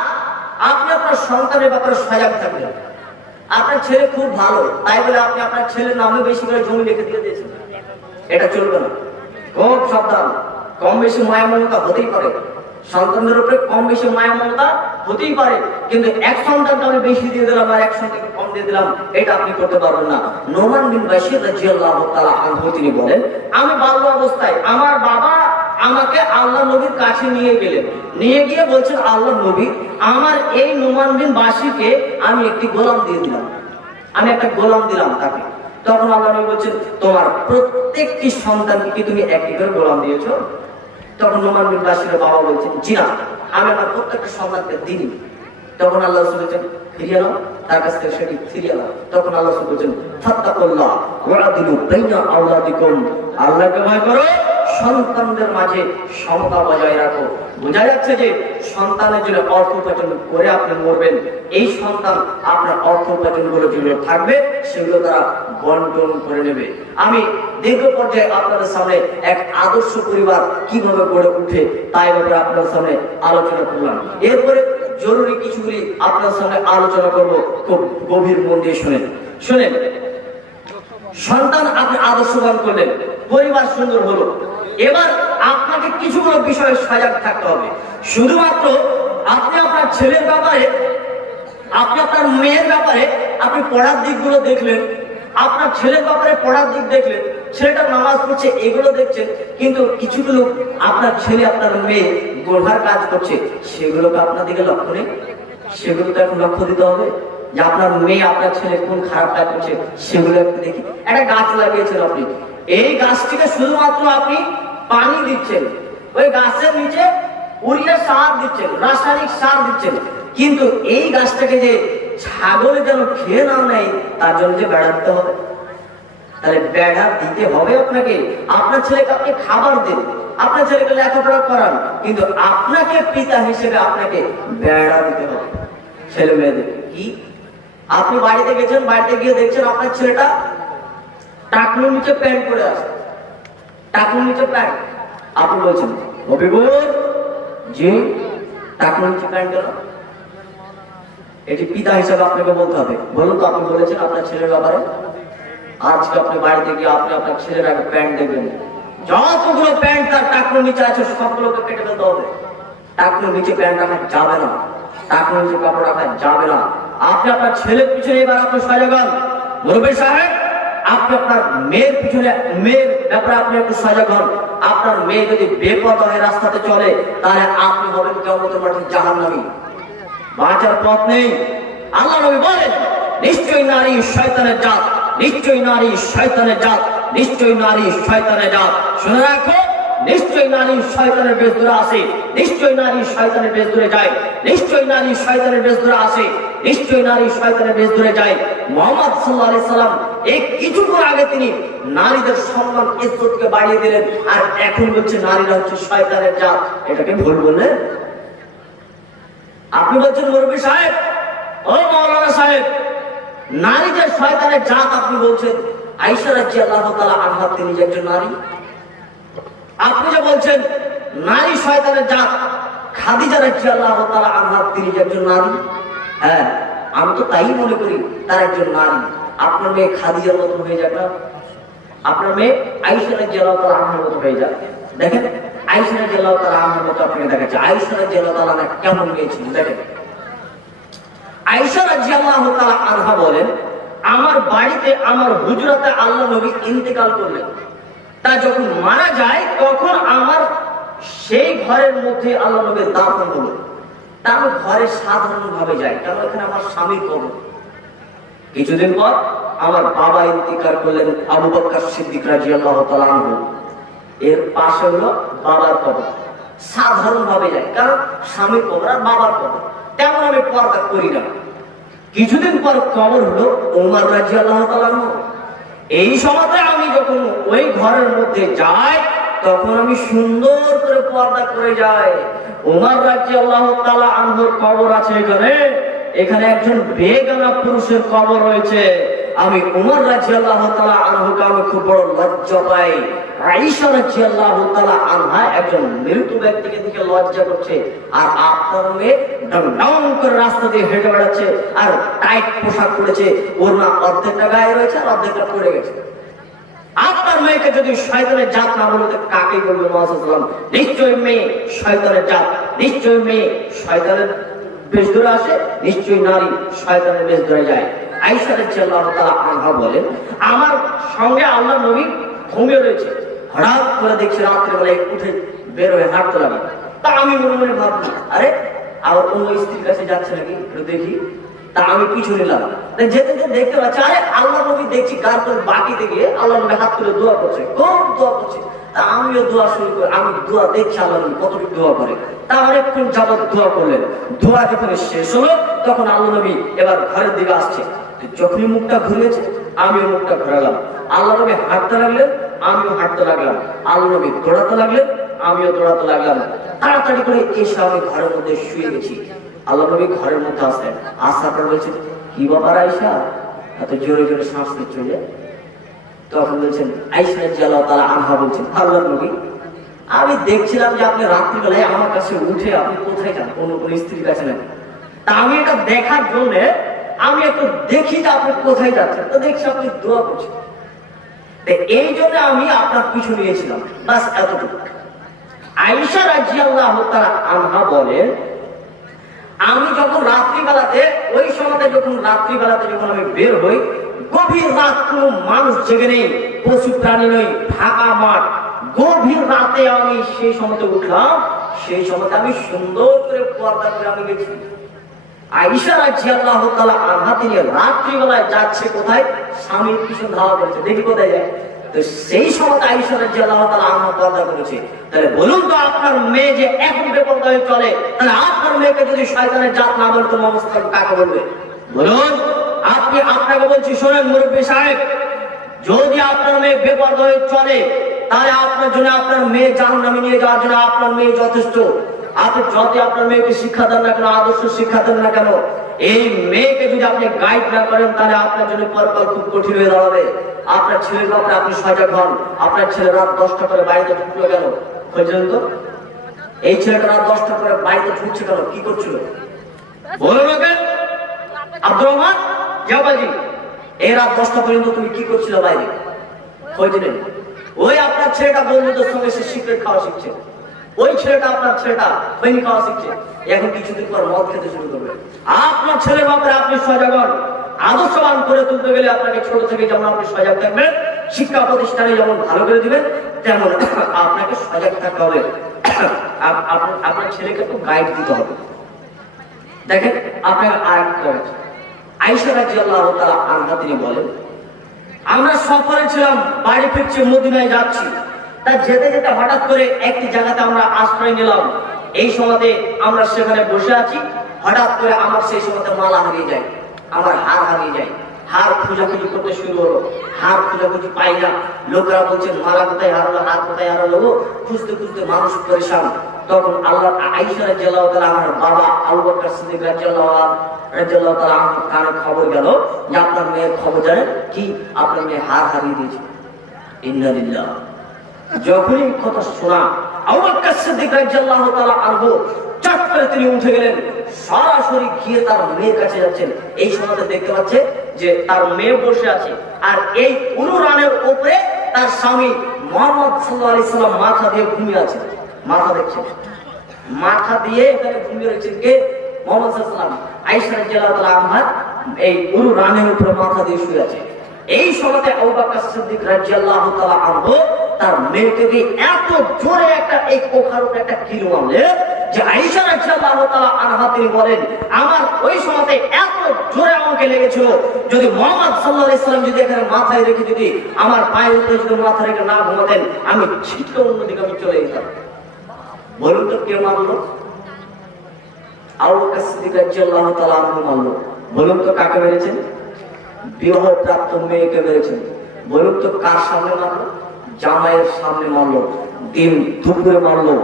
আপনি আপনার সন্তানের ব্যাপারে সজাগ থাকবেন। আপনার ছেলে খুব ভালো তাই বলে আপনি আপনার ছেলের নামে বেশি করে জমি লিখে দিয়ে দিয়েছেন, এটা চলবে না। খুব সাবধান, কম বেশি মায়া মমতা হতেই পারে, সন্তানদের উপরে কম বেশি মায়া মমতা হতেই পারে, কিন্তু এক সন্তানকে আমি বেশি দিয়ে দিলাম আর এক সন্তানকে কম দিয়ে দিলাম, এটা আপনি করতে পারবেন না। নোমান বিন বাশির রাদিয়াল্লাহু তাআলা আনহু তিনি বলেন, আমি বাল্য অবস্থায় আমার বাবা আমাকে আল্লাহ নবীর কাছে নিয়ে গেলেন, নিয়ে গিয়ে বলছেন আল্লাহ নবী আমার এই নোমান বিন বাশিরকে আমি একটি গোলাম দিয়ে দিলাম, আমি একটা গোলাম দিলাম তাকে। তখন আল্লাহ নবী বলছেন তোমার প্রত্যেকটি সন্তানকে কি তুমি একটি করে গোলাম দিয়েছো? তখন নোমান বিন বাশিরের বাবা বলছেন জি না, আমি আমার প্রত্যেকটা সন্তানকে দিইনি। তখন আল্লাহ রাসূল বলেছেন ফিরিয়ে নাও, তার কাছ থেকে সেটি ফিরিয়ে নাও। তখন আল্লাহ রাসূল বলেছেন ফাত্তাকুল্লাহ ওয়া আদিলু বাইনা আওলাদিকুম, আল্লাহকে ভয় করো, সন্তানদের মাঝে সমতা বজায় রাখো। বোঝা যাচ্ছে যে সন্তানের জন্য অর্থ উপার্জন করে আপনি মরবেন, এই সন্তান আপনার অর্থ উপার্জন গুলো যেগুলো থাকবে সেগুলো তারা বন্টন করে নেবে। আমি দীর্ঘ পর্যায়ে আপনাদের সামনে এক আদর্শ পরিবার কিভাবে গড়ে উঠে তাই ব্যাপারে আপনার সামনে আলোচনা করলাম। এরপরে জরুরি কিছুগুলি আপনার সামনে আলোচনা করব, খুব গভীর মন দিয়ে শুনেন। শুনেন, সন্তান আপনি আদর্শবান করলেন, পরিবার সুন্দর হলো, এবার আপনাকে কিছুগুলো বিষয়ে সজাগ থাকতে হবে। শুধুমাত্র আপনি আপনার ছেলের ব্যাপারে, আপনি আপনার মেয়ের ব্যাপারে আপনি পড়ার দিকগুলো দেখলেন, আপনার ছেলের ব্যাপারে পড়ার দিক দেখলেন, ছেলেটা নামাজ পড়ছে এগুলো দেখছেন, কিন্তু কিছুগুলো আপনার ছেলে আপনার মেয়ে গোলহার কাজ করছে সেগুলোকে আপনার দিকে লক্ষ্য নেই, সেগুলো তো এখন লক্ষ্য দিতে হবে যে আপনার মেয়ে আপনার ছেলে কোন খারাপ কাজ করছে সেগুলো একটু দেখি। একটা গাছ লাগিয়েছেন আপনি, এই গাছটিকে শুধুমাত্র আপনি পানি দিচ্ছেন, ওই গাছের নিচে উড়িয়া সার দিচ্ছেন, রাসায়নিক সার দিচ্ছেন, কিন্তু এই গাছটাকে যে ছাগলে যেন খেয়ে না নেয় তার জন্য যে বেড়া দিতে হবে, তাহলে বেড়া দিতে হবে আপনাকে। আপনার ছেলেকে আপনি খাবার দিন, আপনার ছেলেকে লেখাপড়া করান, কিন্তু আপনাকে পিতা হিসেবে আপনাকে বেড়া দিতে হবে ছেলে মেয়েদের। কি আপনি বাড়িতে গেছেন, বাড়িতে গিয়ে দেখছেন আপনার ছেলেটা টাকনুর নিচে প্যান্ট পরে আছে, টাকনুর নিচে প্যান্ট, আপনি বলছেন হবিবুর জি টাকনুর নিচে প্যান্ট কেন? এটি পিতা হিসাবে আপনাকে বলতে হবে। বলুন তো, আপনি বলেছেন আপনার ছেলের ব্যাপারে? আজকে আপনি বাড়িতে গিয়ে আপনি আপনার ছেলের আগে প্যান্ট দেখবেন, যতগুলো প্যান্ট তার টাকনুর নিচে আছে সবগুলোকে কেটে ফেলতে হবে। টাকনুর নিচে প্যান্ট রাখা যাবে না, টাকনুর নিচে কাপড় রাখা যাবে না। আপনি আপনার ছেলের পিছনে এবার আপনি সজাগ হন। মুরব্বি সাহেব, আপনি আপনার মেয়ের পিছনে, মেয়ের ব্যাপারে আপনি একটু সজাগ হন। আপনার মেয়ে যদি বেপরোয়া হয়ে রাস্তাতে চলে, তাহলে আপনি হবেন কিয়ামতের মাঠে জাহান্নামী, বাঁচার পথ নেই। আল্লাহ নবী বলেন, নিশ্চয়ই নারী শয়তানের জাত, নিশ্চয়ই নারী শয়তানের জাত, নিশ্চয়ই নারী শয়তানের জাত। শুনে রাখো, নিশ্চয়ই নারী শয়তানের বেশ দূরে আসে, নিশ্চয়ই নারী শয়তানের বেশ দূরে যায়, নিশ্চয়ই নারী শয়তানের বেশ দূরে আসে, নিশ্চয়ই নারী শয়তানের বেশ দূরে যায়। মুহাম্মদ সাল্লাল্লাহু আলাইহি সাল্লাম এই কিছুক্ষণ আগে তিনি নারীদের সম্মান ইজ্জতকে বাড়িয়ে দিলেন, আর এখন বলছে নারীরা হচ্ছে শয়তানের জাত। এটাকে ভুল বললেন? আপনি বলছেন মুরব্বি সাহেব, ও মাওলানা সাহেব, নারী যে শয়তানের জাত আপনি বলছেন। আয়েশা রাদিয়াল্লাহু তাআলা আনহা তিনি যে একজন নারী। আপনি যে বলছেন নারী শয়তানের জাত, খাদিজা রাদিয়াল্লাহু তাআলা আনহা তিনি যে একজন নারী। হ্যাঁ, আমি তো তাই মনে করি তার একজন নারী। আপনার মেয়ে খাদিজার মতো হয়ে যাক না, আপনার মেয়ে আয়েশা রাদিয়াল্লাহু তাআলা আনহার মতো হয়ে যাক। দেখেন আয়েশা রাদিয়াল্লাহু তাআলা আনহার মতো আপনাকে দেখাচ্ছে। আয়েশা রাদিয়াল্লাহু তাআলা আনহা কেমন মেয়ে ছিলেন দেখেন। আয়েশা রাদিয়াল্লাহু তাআলা আনহা বলেন, আমার বাড়িতে আমার হুজরাতে আল্লাহ নবী ইন্তেকাল করলেন। তা যখন মারা যায় তখন আমার সেই ঘরের মধ্যে আল্লাহ নবীর দাফন হলো। তা আমি ঘরে সাধারণ ভাবে যাই, কারণ এখানে আমার স্বামীর কবর। কিছুদিন পর আমার বাবা ইন্তেকাল করলেন, আবু বকর সিদ্দিক রাদিয়াল্লাহু তাআলা আনহু। এর পাশে হলো বাবার কবর। সাধারণ ভাবে যাই, কারণ স্বামীর কবর আর বাবার কবর, তেমন আমি পর্দা করি না। কিছুদিন পর কবর হলো ওমর রাদিয়াল্লাহু তাআলা আনহু। এই সময়তে আমি যখন ওই ঘরের মধ্যে যাই, তখন আমি সুন্দর করে পর্দা করে যাই। ওমর রাদিয়াল্লাহু তাআলা আনহুর কবর আছে এখানে, এখানে একজন বেগানা পুরুষের কবর রয়েছে। আমি ওমর রাদিয়াল্লাহু তাআলা আনহুকে আমি খুব বড় লজ্জা পাই। আয়েশা রাদিয়াল্লাহু তাআলা আনহা একজন মৃত ব্যক্তিকে দেখে লজ্জা করছে, আর আপনার মেয়ে ডাউন করে রাস্তা দিয়ে হেঁটে বেড়াচ্ছে, আর টাইট পোশাক পরেছে, ওর না অর্ধেকটা গায়ে রয়েছে আর অর্ধেকটা পড়ে গেছে। আপনার মেয়েকে যদি শয়তানের জাত না বলে কাকে বলবে? মুহাম্মদ? নিশ্চয়ই মেয়ে শয়তানের জাত, নিশ্চয়ই মেয়ে শয়তানের বেশ ধরে আসে, নিশ্চয়ই নারী শয়তানের বেশ ধরে যায়। আয়েশা রাদিয়াল্লাহু তাআলা আনহা বলেন, আমার সঙ্গে আল্লাহর নবী ঘুমিয়ে রয়েছে। হঠাৎ করে দেখছি রাত্রিবেলায় উঠে বের হয়ে হাঁটতে লাগে। তা আমি মনে মনে ভাবছি, আরে আবার অন্য স্ত্রীর কাছে যাচ্ছে নাকি, একটু দেখি। তা আমি পিছু নিলাম, যেতে যেতে দেখতে পাচ্ছি আরে আল্লাহ নবী দেখছি গার করে বাটিতে গিয়ে আল্লাহ নবী হাত তুলে দোয়া করছে, খুব দোয়া করছে। তা আমিও দোয়া শুরু করি, আমি দোয়া দেখছি আল্লাহ নবী কতটুকু দোয়া করে। তা অনেকক্ষণ যাবত দোয়া করলেন। দোয়া যখন শেষ হলো তখন আল্লাহ নবী এবার ঘরের দিকে আসছে। যখনই মুখটা ঘুরেছে আমিও মুখটা ঘোরালাম। আল্লাহ নবী হাঁটতে লাগলেন, আমিও হাঁটতে লাগলাম। আল্লাহ নবী দৌড়াতে লাগলেন, আমিও দৌড়াতে লাগলাম। তাড়াতাড়ি করে এসে আমি ঘরের মধ্যে শুয়ে গেছি। আল্লাহ নবী ঘরের মধ্যে আসলেন, আসার পর বলছেন, কি ব্যাপার আয়েশা, এত জোরে জোরে শ্বাস নিচ্ছ যে? তখন বলছেন আয়েশা রাদিয়াল্লাহু তাআলা আনহা বলছেন, আল্লাহ নবী, আমি দেখছিলাম যে আপনি রাত্রিবেলায় আমার কাছে উঠে আপনি কোথায় যান, কোন স্ত্রীর কাছে নাকি। তা আমি এটা দেখার জন্য আমি একটু দেখি যে আপনি কোথায় যাচ্ছেন। তো দেখছি আপনি দোয়া করছেন, এই জন্য আমি আপনার পিছু নিয়েছিলাম, বাস এতটুকু। আয়েশা রাদিয়াল্লাহু তাআলা আনহা বলেন, আমি যখন রাত্রিবেলাতে, ওই সময়তে যখন রাত্রিবেলাতে যখন আমি বের হই, গভীর রাত, কোনো মানুষ জেগে নেই, পশু প্রাণী নেই, ফাঁকা মাঠ, গভীর রাতে আমি সেই সময়তে উঠলাম। সেই সময়তে আমি সুন্দর করে পর্দা করে আমি গেছি। আয়েশা রাদিয়াল্লাহু তাআলা আনহা তিনি রাত্রিবেলায় যাচ্ছে কোথায়? স্বামীর পিছন ধাওয়া করেছে, দেখি কোথায় যায়। তো সেই সময় আয়েশা রাদিয়াল্লাহু তাআলা আনহা পর্দা করেছে। তাহলে বলুন তো, আপনার মেয়ে যে এখন বেপরদা হয়ে চলে, তাহলে আপনার মেয়েকে যদি শয়তানের জাত না বলে তো মুহাম্মদ কাকে বলবে? বলুন। আপনি, আপনাকে বলছি শোনেন মুরব্বি সাহেব, যদি আপনার মেয়ে বেপরদা হয়ে চলে, তাহলে আপনার জন্য আপনার মেয়ে জাহান্নামে নিয়ে যাওয়ার জন্য আপনার মেয়ে যথেষ্ট। আপনি যত আপনার মেয়েকে শিক্ষা দেন না কেন, আদর্শ শিক্ষা দেন না কেন, এই মেয়েকে যদি আপনি গাইড না করেন, তাহলে আপনার জন্য পরকাল খুব কঠিন হয়ে দাঁড়াবে। আপনার ছেলের ব্যাপারে আপনি সজাগ হন। আপনার ছেলে রাত 10টা করে বাড়িতে ঢুকলো কেন? বুঝলেন তো? এই ছেলেটা রাত 10টা করে বাড়িতে ঢুকছে কেন, কি করছিল? বলুন ওকে। আব্দুর রহমান জাবাজি, এই রাত 10টা পর্যন্ত তুমি কি করছিল বাইরে? খোঁজ নেই। ওই আপনার ছেলেটা বন্ধুদের সঙ্গে সে সিগারেট খাওয়া শিখছে, ওই ছেলেটা আপনার ছেলেটা খৈনি খাওয়া শিখছে, এখন কিছুদিন পর মদ খেতে শুরু করবে। আপনার ছেলের ব্যাপারে আপনি সজাগ হন। আদর্শবান করে তুলতে গেলে আপনাকে ছোট থেকে যেমন আপনি সজাগ থাকবেন, শিক্ষা প্রতিষ্ঠানে যেমন ভালো করে দিবেন, তেমন আপনাকে সজাগ থাকতে হবে। আপনার ছেলেকে একটু গাইড দিতে হবে। দেখেন আপনাকে আর একটা আয়েশা রাদিয়াল্লাহু তাআলা আনহা তিনি বলেন, আমরা সফরে ছিলাম, বাড়ি ফিরছি, মদিনায় যাচ্ছি। তা যেতে যেতে হঠাৎ করে একটি জায়গাতে আমরা আশ্রয় নিলাম। এই সময়তে আমরা সেখানে বসে আছি, হঠাৎ করে আমার সেই সময়তে মালা হারিয়ে যায়, আমার হার হারিয়ে যায়। হার খোঁজাখুঁজি করতে শুরু হলো, হার খোঁজাখুঁজি পাই না। লোকেরা বলছে মালা কোথায় হারলো, হার কোথায় হারলো, খুঁজতে খুঁজতে মানুষ পরেশান। তখন আল্লাহ আয়েশা রাদিয়াল্লাহু তাআলা আমার বাবা আবু বকর সিদ্দিক রাদিয়াল্লাহু তাআলা আমার কানে খবর গেল যে আপনার মেয়ের খবর জানেন কি, আপনার মেয়ে হার হারিয়ে দিয়েছে। ইন্না লিল্লাহ। যখনই কথা শোনা আবু বকর সিদ্দিক রাদিয়াল্লাহু তাআলা আনহু চট করে তিনি উঠে গেলেন, সরাসরি গিয়ে তার মেয়ের কাছে যাচ্ছেন। এই সময়তে দেখতে পাচ্ছে যে তার মেয়ে বসে আছে, আর এই উনুরানের উপরে তার স্বামী মুহাম্মদ সাল্লাল্লাহু আলাইহি সাল্লাম মাথা দিয়ে ঘুমিয়ে আছে। মাথা দেখছেন, মাথা দিয়ে এখানে ঘুমিয়ে রয়েছেন কে? মুহাম্মদ সাল্লাল্লাহু আলাইহি সাল্লাম। আয়েশা রাদিয়াল্লাহু তাআলা আনহা এই উনুরানের উপরে মাথা দিয়ে শুয়ে আছে। এই সময়তে আবু বকর সিদ্দিক রাদিয়াল্লাহু তাআলা আনহু তার মেয়েকে দিয়ে এত জোরে একটা এই কোখার উপরে একটা কিল মারলেন যে আয়েশা রাদিয়াল্লাহু তাআলা আনহা তিনি বলেন, আমার ওই সময়তে এত জোরে আমাকে লেগেছিল, যদি মুহাম্মদ সাল্লাল্লাহু আলাইহি সাল্লাম যদি এখানে মাথায় রেখে যদি আমার পায়ের উপরে যদি মাথা রেখে না ঘুমাতেন, আমি ছিটকে অন্যদিকে আমি চলে যেতাম। বলুন তো কে মারলো? আবু বকর সিদ্দিক রাদিয়াল্লাহু তাআলা আনহু মারলো। বলুন তো কাকে মেরেছেন? বিবাহ প্রাপ্ত মেয়েকে মেরেছেন। বলুন তো কার সামনে মারলো? জামাইয়ের সামনে মারলো, দিন দুপুরে মারলো,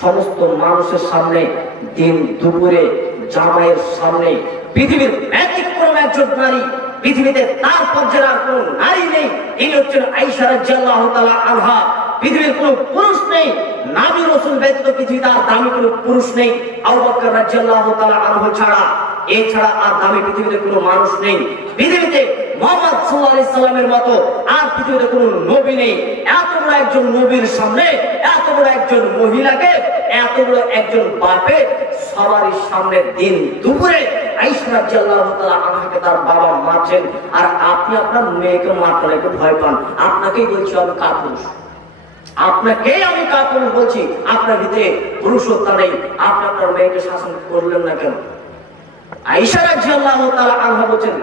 সমস্ত মানুষের সামনে, দিন দুপুরে জামাইয়ের সামনে। পৃথিবীর ব্যতিক্রম একজন নারী, পৃথিবীতে তার পর্যায়ের আর কোন নারী নেই, ইনি হচ্ছেন আয়েশা রাদিয়াল্লাহু তাআলা আনহা। পৃথিবীর কোন পুরুষ নেই, নবী রাসূল ব্যতীত পৃথিবীতে আর দামি কোন পুরুষ নেই আবু বকর রাদিয়াল্লাহু তাআলা আনহু ছাড়া। এছাড়া আর দামি পৃথিবীতে কোনো মানুষ নেই। পৃথিবীতে মুহাম্মদ সাল্লাল্লাহু আলাইহি সাল্লামের মতো আর পৃথিবীতে কোনো নবী নেই। এত বড় একজন নবীর সামনে, এত বড় একজন মহিলাকে, এত বড় একজন বাপে সবারই সামনে দিন দুপুরে আয়েশা রাদিয়াল্লাহু তাআলা আনহাকে তার বাবা মারছেন, আর আপনি আপনার মেয়েকে মারতে লাগে ভয় পান। আপনাকেই বলছি আমি কাপুরুষ, আপনাকেই আমি কাপুরুষ বলছি। আপনার ভিতরে পুরুষত্ব নেই, আপনি আপনার মেয়েকে শাসন করলেন না কেন? আয়েশা রাদিয়াল্লাহু তাআলা আনহা বলেন,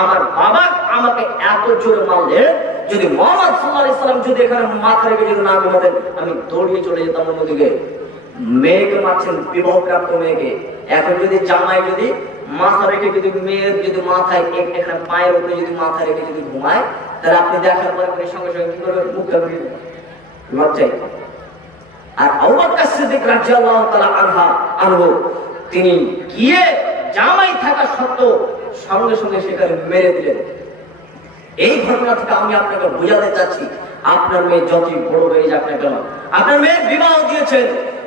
আমার বাবা আমাকে এত জোরে মারলে, যদি মুহাম্মদ সাল্লাল্লাহু আলাইহি সাল্লাম যদি এখানে মাথা রেখে যদি না ঘুমাতেন, আমি দৌড়িয়ে চলে যেতাম অন্যদিকে। মেয়েকে মারছেন, বিবাহপ্রাপ্ত মেয়েকে। এখন যদি জামাই যদি মাথা রেখে যদি মেয়ের যদি মাথায় এখানে পায়ের উপরে যদি মাথা রেখে যদি ঘুমায়, তাহলে আপনি দেখার পরে সঙ্গে সঙ্গে কি করবেন? মুখটা ঘুরিয়ে লজ্জায়। আর আবু বকর সিদ্দিক রাদিয়াল্লাহু তাআলা আনহু তিনি গিয়ে জামাই থাকা সত্ত্বেও সঙ্গে সঙ্গে সেখানে মেরে দিলেন। এই ঘটনা থেকে আমি আপনাকে বোঝাতে চাচ্ছি, আপনার মেয়ে যতই বড় হয়ে যাক না কেন, আপনার মেয়ে বিবাহ দিয়েছেন,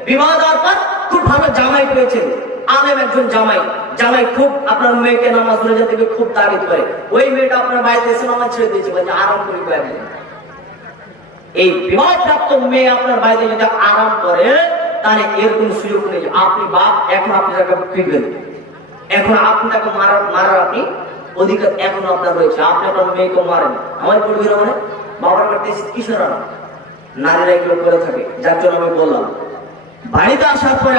বিবাহ দেওয়ার পর খুব ভালো জামাই পেয়েছেন, আলেম একজন জামাই। জামাই খুব আপনার মেয়েকে নামাজ পড়ে যেতে খুব তাগিদ করে। ওই মেয়েটা আপনার বাড়িতে এসে নামাজ ছেড়ে দিয়েছে, বলছে আরাম করি বাইরে। এই বিবাহপ্রাপ্ত মেয়ে আপনার বাড়িতে যদি আরাম করে, তাহলে এর কোন সুযোগ নেই। আপনি বাপ, এখন আপনি তাকে পিটবেন, এখন আপনি তাকে মারার আপনি অধিকার এখন আপনার রয়েছে। আপনি আপনার মেয়েকে মারেন, আমার পরিবার মানে বাবার বাড়িতে কিসের আরাম? নারীরা এগুলো করে থাকে, যার জন্য আমি বললাম। বাড়িতে আসার পরে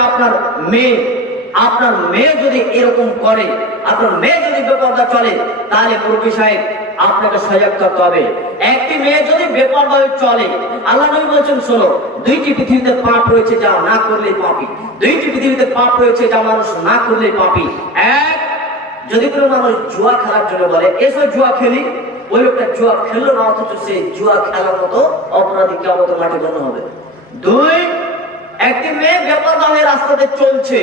আপনার মেয়ে যদি এরকম করে, আপনার মেয়ে যদি বেপরদা চলে, তাহলে মুরব্বী সাহেব আপনাকে সজাগ থাকতে হবে। একটি মেয়ে যদি বেপরদাভাবে চলে, আল্লাহ নবী বলেছেন, শোনো, দুইটি পৃথিবীতে পাপ রয়েছে যা না করলেই পাপী। দুইটি পৃথিবীতে পাপ রয়েছে যা মানুষ না করলেই পাপী। এক, যদি কোনো মানুষ জুয়া খেলার জন্য বলে এসো জুয়া খেলি, ওই লোকটা জুয়া খেললো না, অথচ সে জুয়া খেলার মতো অপরাধী কিয়ামত মাঠে গণ্য হবে। দুই, একটি মেয়ে বেপরদা হয়ে রাস্তাতে চলছে,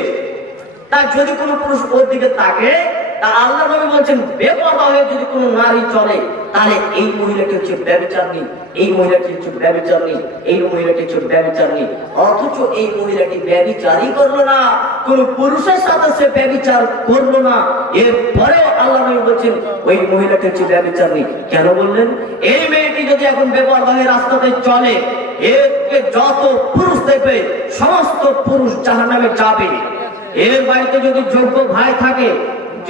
তার যদি কোনো পুরুষ ওর দিকে তাকে, তা আল্লাহ নবী বলছেন বেপরদা হয়ে যদি কোনো নারী চলে, তাহলে এই মহিলাটি হচ্ছে ব্যভিচারিণী, এই মহিলাটি হচ্ছে ব্যভিচারিণী, এই মহিলাটি হচ্ছে ব্যভিচারিণী। অথচ এই মহিলাটি ব্যভিচারই করলো না, কোন পুরুষের সাথে সে ব্যভিচার করলো না। এরপরেও আল্লাহ নবী বলছেন ওই মহিলাটি হচ্ছে ব্যভিচারিণী। কেন বললেন? এই মেয়েটি যদি এখন বেপরোয়াভাবে রাস্তাতে চলে, একে যত পুরুষ দেখবে সমস্ত পুরুষ জাহান্নামে যাবে। এর বাড়িতে যদি যোগ্য ভাই থাকে,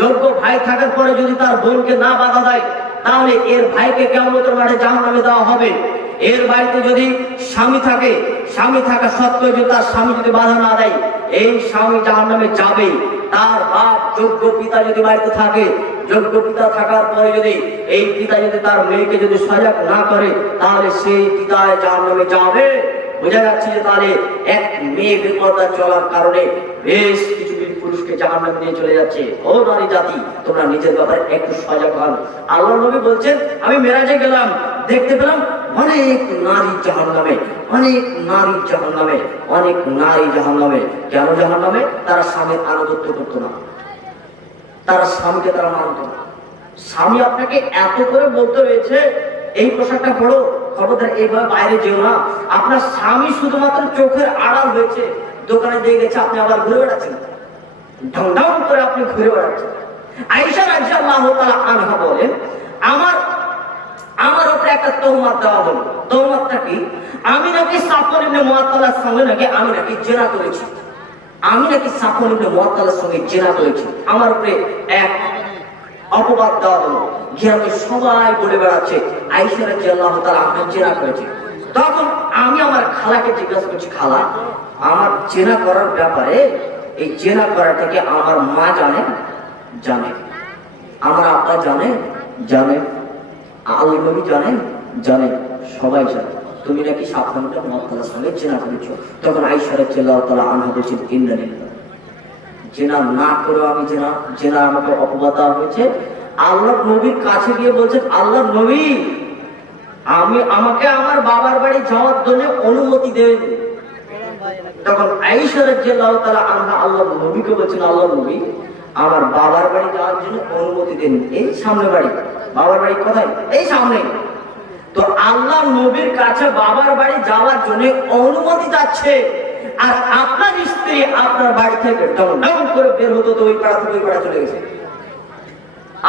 যোগ্য ভাই থাকার পরে যদি তার বোনকে না বাধা দেয়, তাহলে এর ভাইকে কিয়ামতের মাঠে জাহান্নামে দেওয়া হবে। এর বাড়িতে যদি স্বামী থাকে, স্বামী থাকা সত্ত্বেও যদি তার স্বামী যদি বাধা না দেয়, এই স্বামী জাহান্নামে যাবে। তার বাপ যোগ্য পিতা যদি বাড়িতে থাকে, যোগ্য পিতা থাকার পরে যদি এই পিতা যদি তার মেয়েকে যদি সজাগ না করে, তাহলে সেই পিতা জাহান্নামে যাবে। বোঝা যাচ্ছে যে তাহলে এক মেয়ে বেপরদা চলার কারণে বেশ কিছু পুরুষকে জাহান্নামে নিয়ে চলে যাচ্ছে। ও নারী জাতি, তোমরা নিজের ব্যাপারে একটু সজাগ হন। আল্লাহ নবী বলছেন, আমি মেরাজে গেলাম, দেখতে পেলাম অনেক নারী জাহান্নামে, অনেক নারী জাহান্নামে, অনেক নারী জাহান্নামে। কেন জাহান্নামে? তারা স্বামীর আনুগত্য করতো না, তারা স্বামীকে তারা মানত না। স্বামী আপনাকে এত করে বলতে হয়েছে এই পোশাকটা পড়ো, খবরদার এইভাবে বাইরে যেও না। আপনার স্বামী শুধুমাত্র চোখের আড়াল হয়েছে, দোকানে দিয়ে গেছে, আপনি আবার ঘুরে বেড়াচ্ছেন, ঢং ঢং করে আপনি ঘুরে বেড়াচ্ছেন। আয়েশা রাদিয়াল্লাহু তাআলা আনহা বলেন, আমার উপরে একটা তহমত দেওয়া হলো। তহমতটা কি? আমি নাকি সাফওয়ান ইবনে মুআত্তালার সঙ্গে আমি নাকি জিনা করেছি। আমি নাকি সাফওয়ান ইবনে মুআত্তালার সঙ্গে জিনা করেছি। আমার উপরে এক অপবাদ দেওয়া হলো। গ্রামে সবাই বলে বেড়াচ্ছে আয়েশা রাদিয়াল্লাহু তাআলা আনহা জিনা করেছে। তখন আমি আমার খালাকে জিজ্ঞাসা করছি, খালা, আমার জিনা করার ব্যাপারে, এই জেনা করাটাকে আমার মা জানে? জানে। আমার আব্বা জানে? জানে। আল্লাহ নবী জানে? জানে। সবাই জানে তুমি নাকি সাফওয়ান ইবনে মুআত্তালার সঙ্গে জেনা করেছো। তখন আয়েশা রাদিয়াল্লাহু তাআলা আনহা বলেছেন, ইন্না লিল্লাহ, জেনা না করে আমি জেনা আমাকে অপবাদ দেওয়া হয়েছে। আল্লাহ নবীর কাছে গিয়ে বলছেন, আল্লাহ নবী, আমাকে আমার বাবার বাড়ি যাওয়ার জন্য অনুমতি দেন। তখন আয়েশা রাদিয়াল্লাহু তাআলা আনহা আল্লাহ নবীকে বলছেন, আল্লাহ নবী, আমার বাবার বাড়ি যাওয়ার জন্য অনুমতি দেন। এই সামনে বাড়ি, বাবার বাড়ি কোথায়? এই সামনে। তো আল্লাহ নবীর কাছে বাবার বাড়ি যাওয়ার জন্য অনুমতি চাচ্ছে, আর আপনার স্ত্রী আপনার বাড়ি থেকে ঢং ঢং করে বের হতো, তো ওই পাড়া থেকে ওই পাড়া চলে গেছে।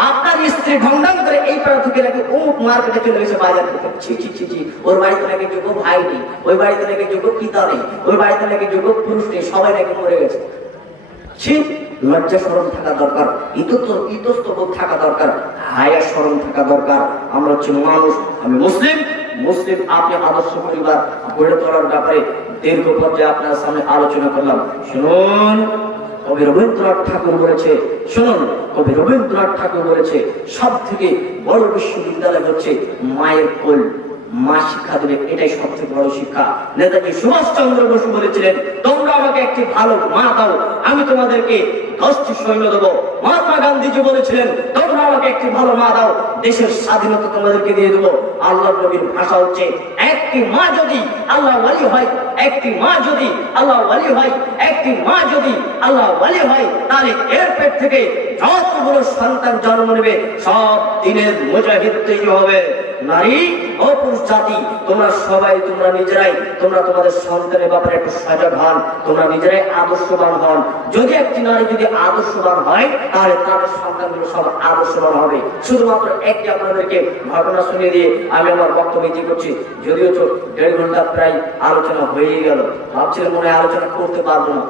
আপনার স্ত্রী ঢং ঢং করে এই পাড়া থেকে নাকি অমুক মার্কেটে চলে গেছে, বাজার থেকে। ছি ছি ছি ছি, ওর বাড়িতে নাকি যোগ্য ভাই নেই, ওই বাড়িতে নাকি যোগ্য পিতা নেই, ওই বাড়িতে নাকি যোগ্য পুরুষ নেই, সবাই নাকি মরে গেছে। ছি, লজ্জা শরম থাকা দরকার, ইতস্তবোধ থাকা দরকার, হায়া শরম থাকা দরকার। আমরা হচ্ছে মানুষ, আমি মুসলিম। আপনি আদর্শ পরিবার গড়ে তোলার ব্যাপারে দীর্ঘ পর্যায়ে আপনার সামনে আলোচনা করলাম। শুনুন, কবি রবীন্দ্রনাথ ঠাকুর বলেছে, শুনুন, কবি রবীন্দ্রনাথ ঠাকুর বলেছে, সব থেকে বড় বিশ্ববিদ্যালয় হচ্ছে মায়ের কোল। মা শিক্ষা দেবে, এটাই সবচেয়ে বড় শিক্ষা। নেতাজি সুভাষ চন্দ্র বসু বলেছিলেন, তোমরা আমাকে একটি ভালো মা দাও, আমি তোমাদেরকে 10টি সৈন্য দেবো। মহাত্মা গান্ধীজি বলেছিলেন, তোমরা আমাকে একটি ভালো মা দাও, দেশের স্বাধীনতা তোমাদেরকে দিয়ে দেবো। আল্লাহ নবীর ভাষা হচ্ছে, একটি মা যদি আল্লাহ ওয়ালি হয়, একটি মা যদি আল্লাহ ওয়ালি হয়, একটি মা যদি আল্লাহ ওয়ালি হয়, তাহলে এর পেট থেকে যতগুলো সন্তান জন্ম নেবে সব দিনের মুজাহিদ তৈরি হবে। নারী ও পুরুষ জাতি, তোমরা সবাই, তোমরা নিজেরাই, তোমরা তোমাদের সন্তানের ব্যাপারে একটু সজাগ হন, তোমরা নিজেরাই আদর্শবান হন। যদি একটি নারী যদি আদর্শবান হয়, তাহলে তাদের সন্তানগুলো সব আদর্শবান হবে। শুধুমাত্র একটি আপনাদেরকে ঘটনা শুনিয়ে দিয়ে আমি আমার বক্তব্য ইতি করছি। যদিও 1.5 ঘন্টা প্রায় আলোচনা হয়ে গেল, ভাবছিলাম মনে হয় আলোচনা করতে পারবো না।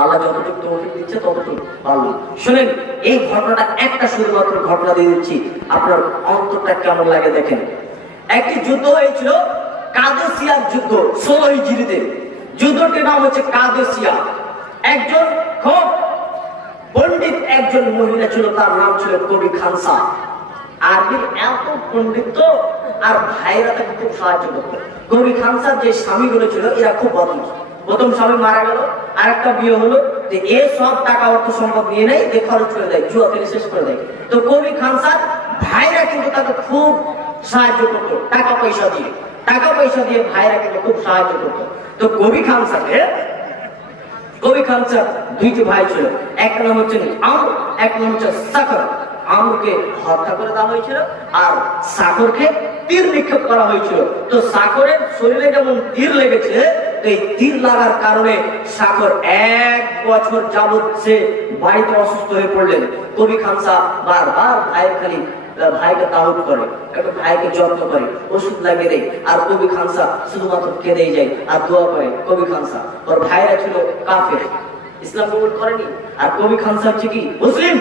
আল্লাহ যতটুকু তৌফিক দিচ্ছে ততটুকু পারলাম। শুনেন, এই ঘটনাটা একটা শুধুমাত্র ঘটনা দিয়ে দিচ্ছি, আপনার অন্তরটা কেমন লাগে দেখেন। একটি যুদ্ধ হয়েছিল, কাদেসিয়ার যুদ্ধ, 16 হিজরিতে। যুদ্ধটির নাম হচ্ছে কাদেসিয়া। একজন খুব পণ্ডিত একজন মহিলা ছিল, তার নাম ছিল কবি খানসা। আরবির এত পণ্ডিত, আর ভাইরা তাকে খুব সাহায্য করতো। কবি খানসার যে স্বামীগুলো ছিল, এরা খুব বদমাশ। প্রথম স্বামী মারা গেল, আরেকটা বিয়ে হলো, এ সব টাকা অর্থ সম্পদ নিয়ে নেয়, দিয়ে খরচ করে দেয়, জুয়া খেলে শেষ করে দেয়। তো কবি খানসার ভাইরা কিন্তু তাকে খুব সাহায্য করতো, টাকা পয়সা দিয়ে ভাইরা কিন্তু খুব সাহায্য করতো। তো কবি খানসার 2টি ভাই ছিল, এক নাম হচ্ছে আমর, এক নাম হচ্ছে সাকর। আমরকে হত্যা করে দেওয়া হয়েছিল আর সাকরকে তীর নিক্ষেপ করা হয়েছিল। তো সাকরের শরীরে যেমন তীর লেগেছে, এই তীর লাগার কারণে সাকর 1 বছর যাবৎ সে বাড়িতে অসুস্থ হয়ে পড়লেন। কবি খানসা বারবার ভাইকে তাহুত করে, ভাইকে যত্ন করে, ওষুধ লাগিয়ে দেয়, আর কবি খানসা শুধুমাত্র কেঁদেই যায় আর দোয়া করে। কবি খানসা ওর ভাইরা ছিল কাফের, ইসলাম কবুল করেনি, আর কবি খানসা হচ্ছে কি মুসলিম।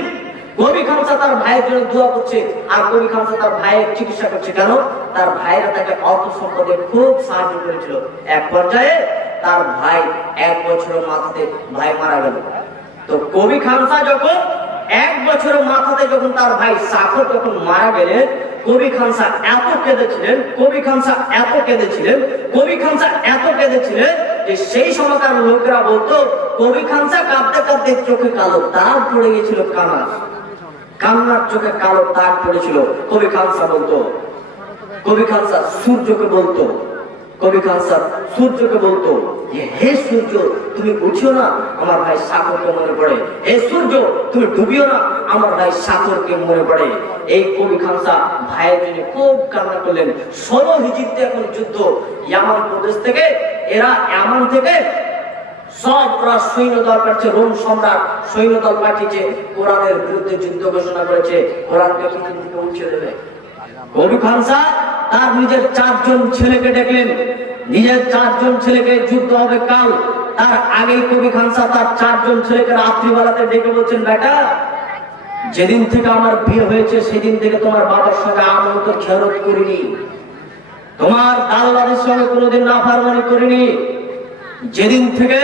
কবি খানসা তার ভাইয়ের জন্য দোয়া করছে আর কবি খানসা তার ভাইয়ের চিকিৎসা করছে। কেন? তার ভাইরা তাকে অর্থ সম্পদে খুব সাহায্য করেছিল। এক পর্যায়ে তার ভাই 1 বছরের মাথাতে ভাই মারা গেল। তো কবি খানসা যখন 1 বছরের মাথাতে যখন তার ভাই সাকর যখন মারা গেলেন, কবি খানসা এত কেঁদেছিলেন, কবি খানসা এত কেঁদেছিলেন, কবি খানসা এত কেঁদেছিলেন যে সেই সময়কার লোকেরা বলতো কবি খানসা কাঁদতে কাঁদতে চোখে কালো দাগ পড়ে গেছিল, কান্নার চোখে কালো দাগ পড়েছিল। কবি খানসা বলতো, কবি খানসা সূর্যকে বলতো, কবি খানসা সূর্যকে বলতো যে হে সূর্য তুমি উঠিও না, আমার ভাই সাকরকে মনে পড়ে। হে সূর্য তুমি ডুবিও না, আমার ভাই সাকরকে মনে পড়ে। এই কবি খানসা ভাইয়ের জন্য খুব কান্না করলেন। 16 হিজরিতে এখন যুদ্ধ, ইয়ামান প্রদেশ থেকে ইয়ামান থেকে সব ওরা সৈন্যদল পাঠিয়েছে, রোম সম্রাট সৈন্যদল পাঠিয়েছে, কোরআনের বিরুদ্ধে যুদ্ধ ঘোষণা করেছে, কোরআনকে পৃথিবী থেকে উঠিয়ে দেবে। কবি খানসা তার নিজের 4 জন ছেলেকে ডেকলেন, নিজের 4 জন ছেলেকে যুদ্ধ হবে কাল। তার আগেই কবি খানসা তার 4 জন ছেলেকে রাত্রিবেলাতে ডেকে বলছেন, বেটা যেদিন থেকে আমার বিয়ে হয়েছে সেদিন থেকে তোমার বাবার সঙ্গে আমন্ত খেয়ালত করিনি, তোমার দাদাদের সঙ্গে কোনোদিন নাফরমানি করিনি, যেদিন থেকে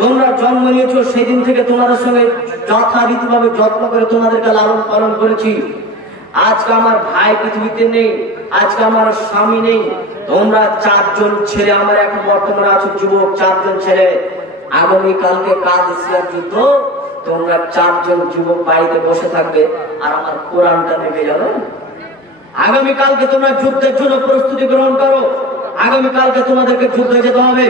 তোমরা জন্ম নিয়েছো সেদিন থেকে তোমাদের সঙ্গে যথারীতিভাবে যত্ন করে তোমাদেরকে লালন পালন করেছি। আজকে আমার ভাই পৃথিবীতে নেই, আজকে আমার স্বামী নেই, তোমরা 4 জন ছেলে, আমার এখন বর্তমানে আছো যুবক 4 জন ছেলে, আগামীকালকে কাদেসিয়ার যুদ্ধ, তোমরা 4 জন যুবক বাড়িতে বসে থাকবে আর আমার কোরআনটা নেমে যাবে। আগামীকালকে তোমরা যুদ্ধের জন্য প্রস্তুতি গ্রহণ করো, আগামীকালকে তোমাদেরকে যুদ্ধে যেতে হবে।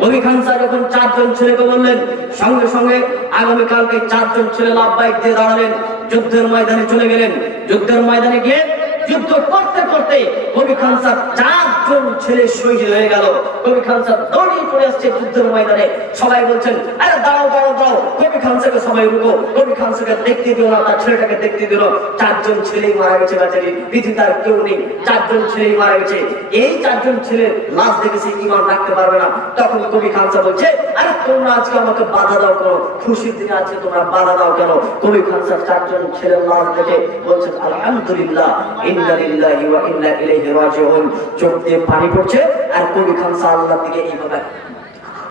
কবি খানসা যখন 4 জন ছেলেকে বললেন, সঙ্গে সঙ্গে আগামীকালকে 4 জন ছেলে লাভবাহিক দিয়ে দাঁড়ালেন, যুদ্ধের ময়দানে চলে গেলেন। যুদ্ধের ময়দানে গিয়ে যুদ্ধ করতে করতে কবি খানসা 4 জন ছেলে শহীদ হয়ে গেল। কবি খানসা দৌড়িয়ে পড়ে আসছে যুদ্ধের ময়দানে। সবাই বলছেন, আরে দাঁড়াও দাঁড়াও দাঁড়াও, কবি খানসাকে সবাই রুকো, কবি খানসাকে দেখতে দিও না, তার ছেলেটাকে দেখতে দিল। 4 জন ছেলেই মারা গেছে বেচারি, পৃথিবীতে আর কেউ নেই, 4 জন ছেলেই মারা গেছে। এই 4 জন ছেলে লাশ দেখে সে ঈমান রাখতে পারবে না। তখন কবি খানসা বলছে, আরে তোমরা আজকে আমাকে বাধা দাও কেন, খুশির দিনে আজকে তোমরা বাধা দাও কেন? কবি খানসার 4 জন ছেলের লাশ দেখে বলছেন, আলহামদুলিল্লাহ, ইন্না লিল্লাহি ওয়া ইন্না ইলাইহি রাজিউন। চোখ দিয়ে পানি পড়ছে আর কবি খানসা আল্লাহর দিকে এইভাবে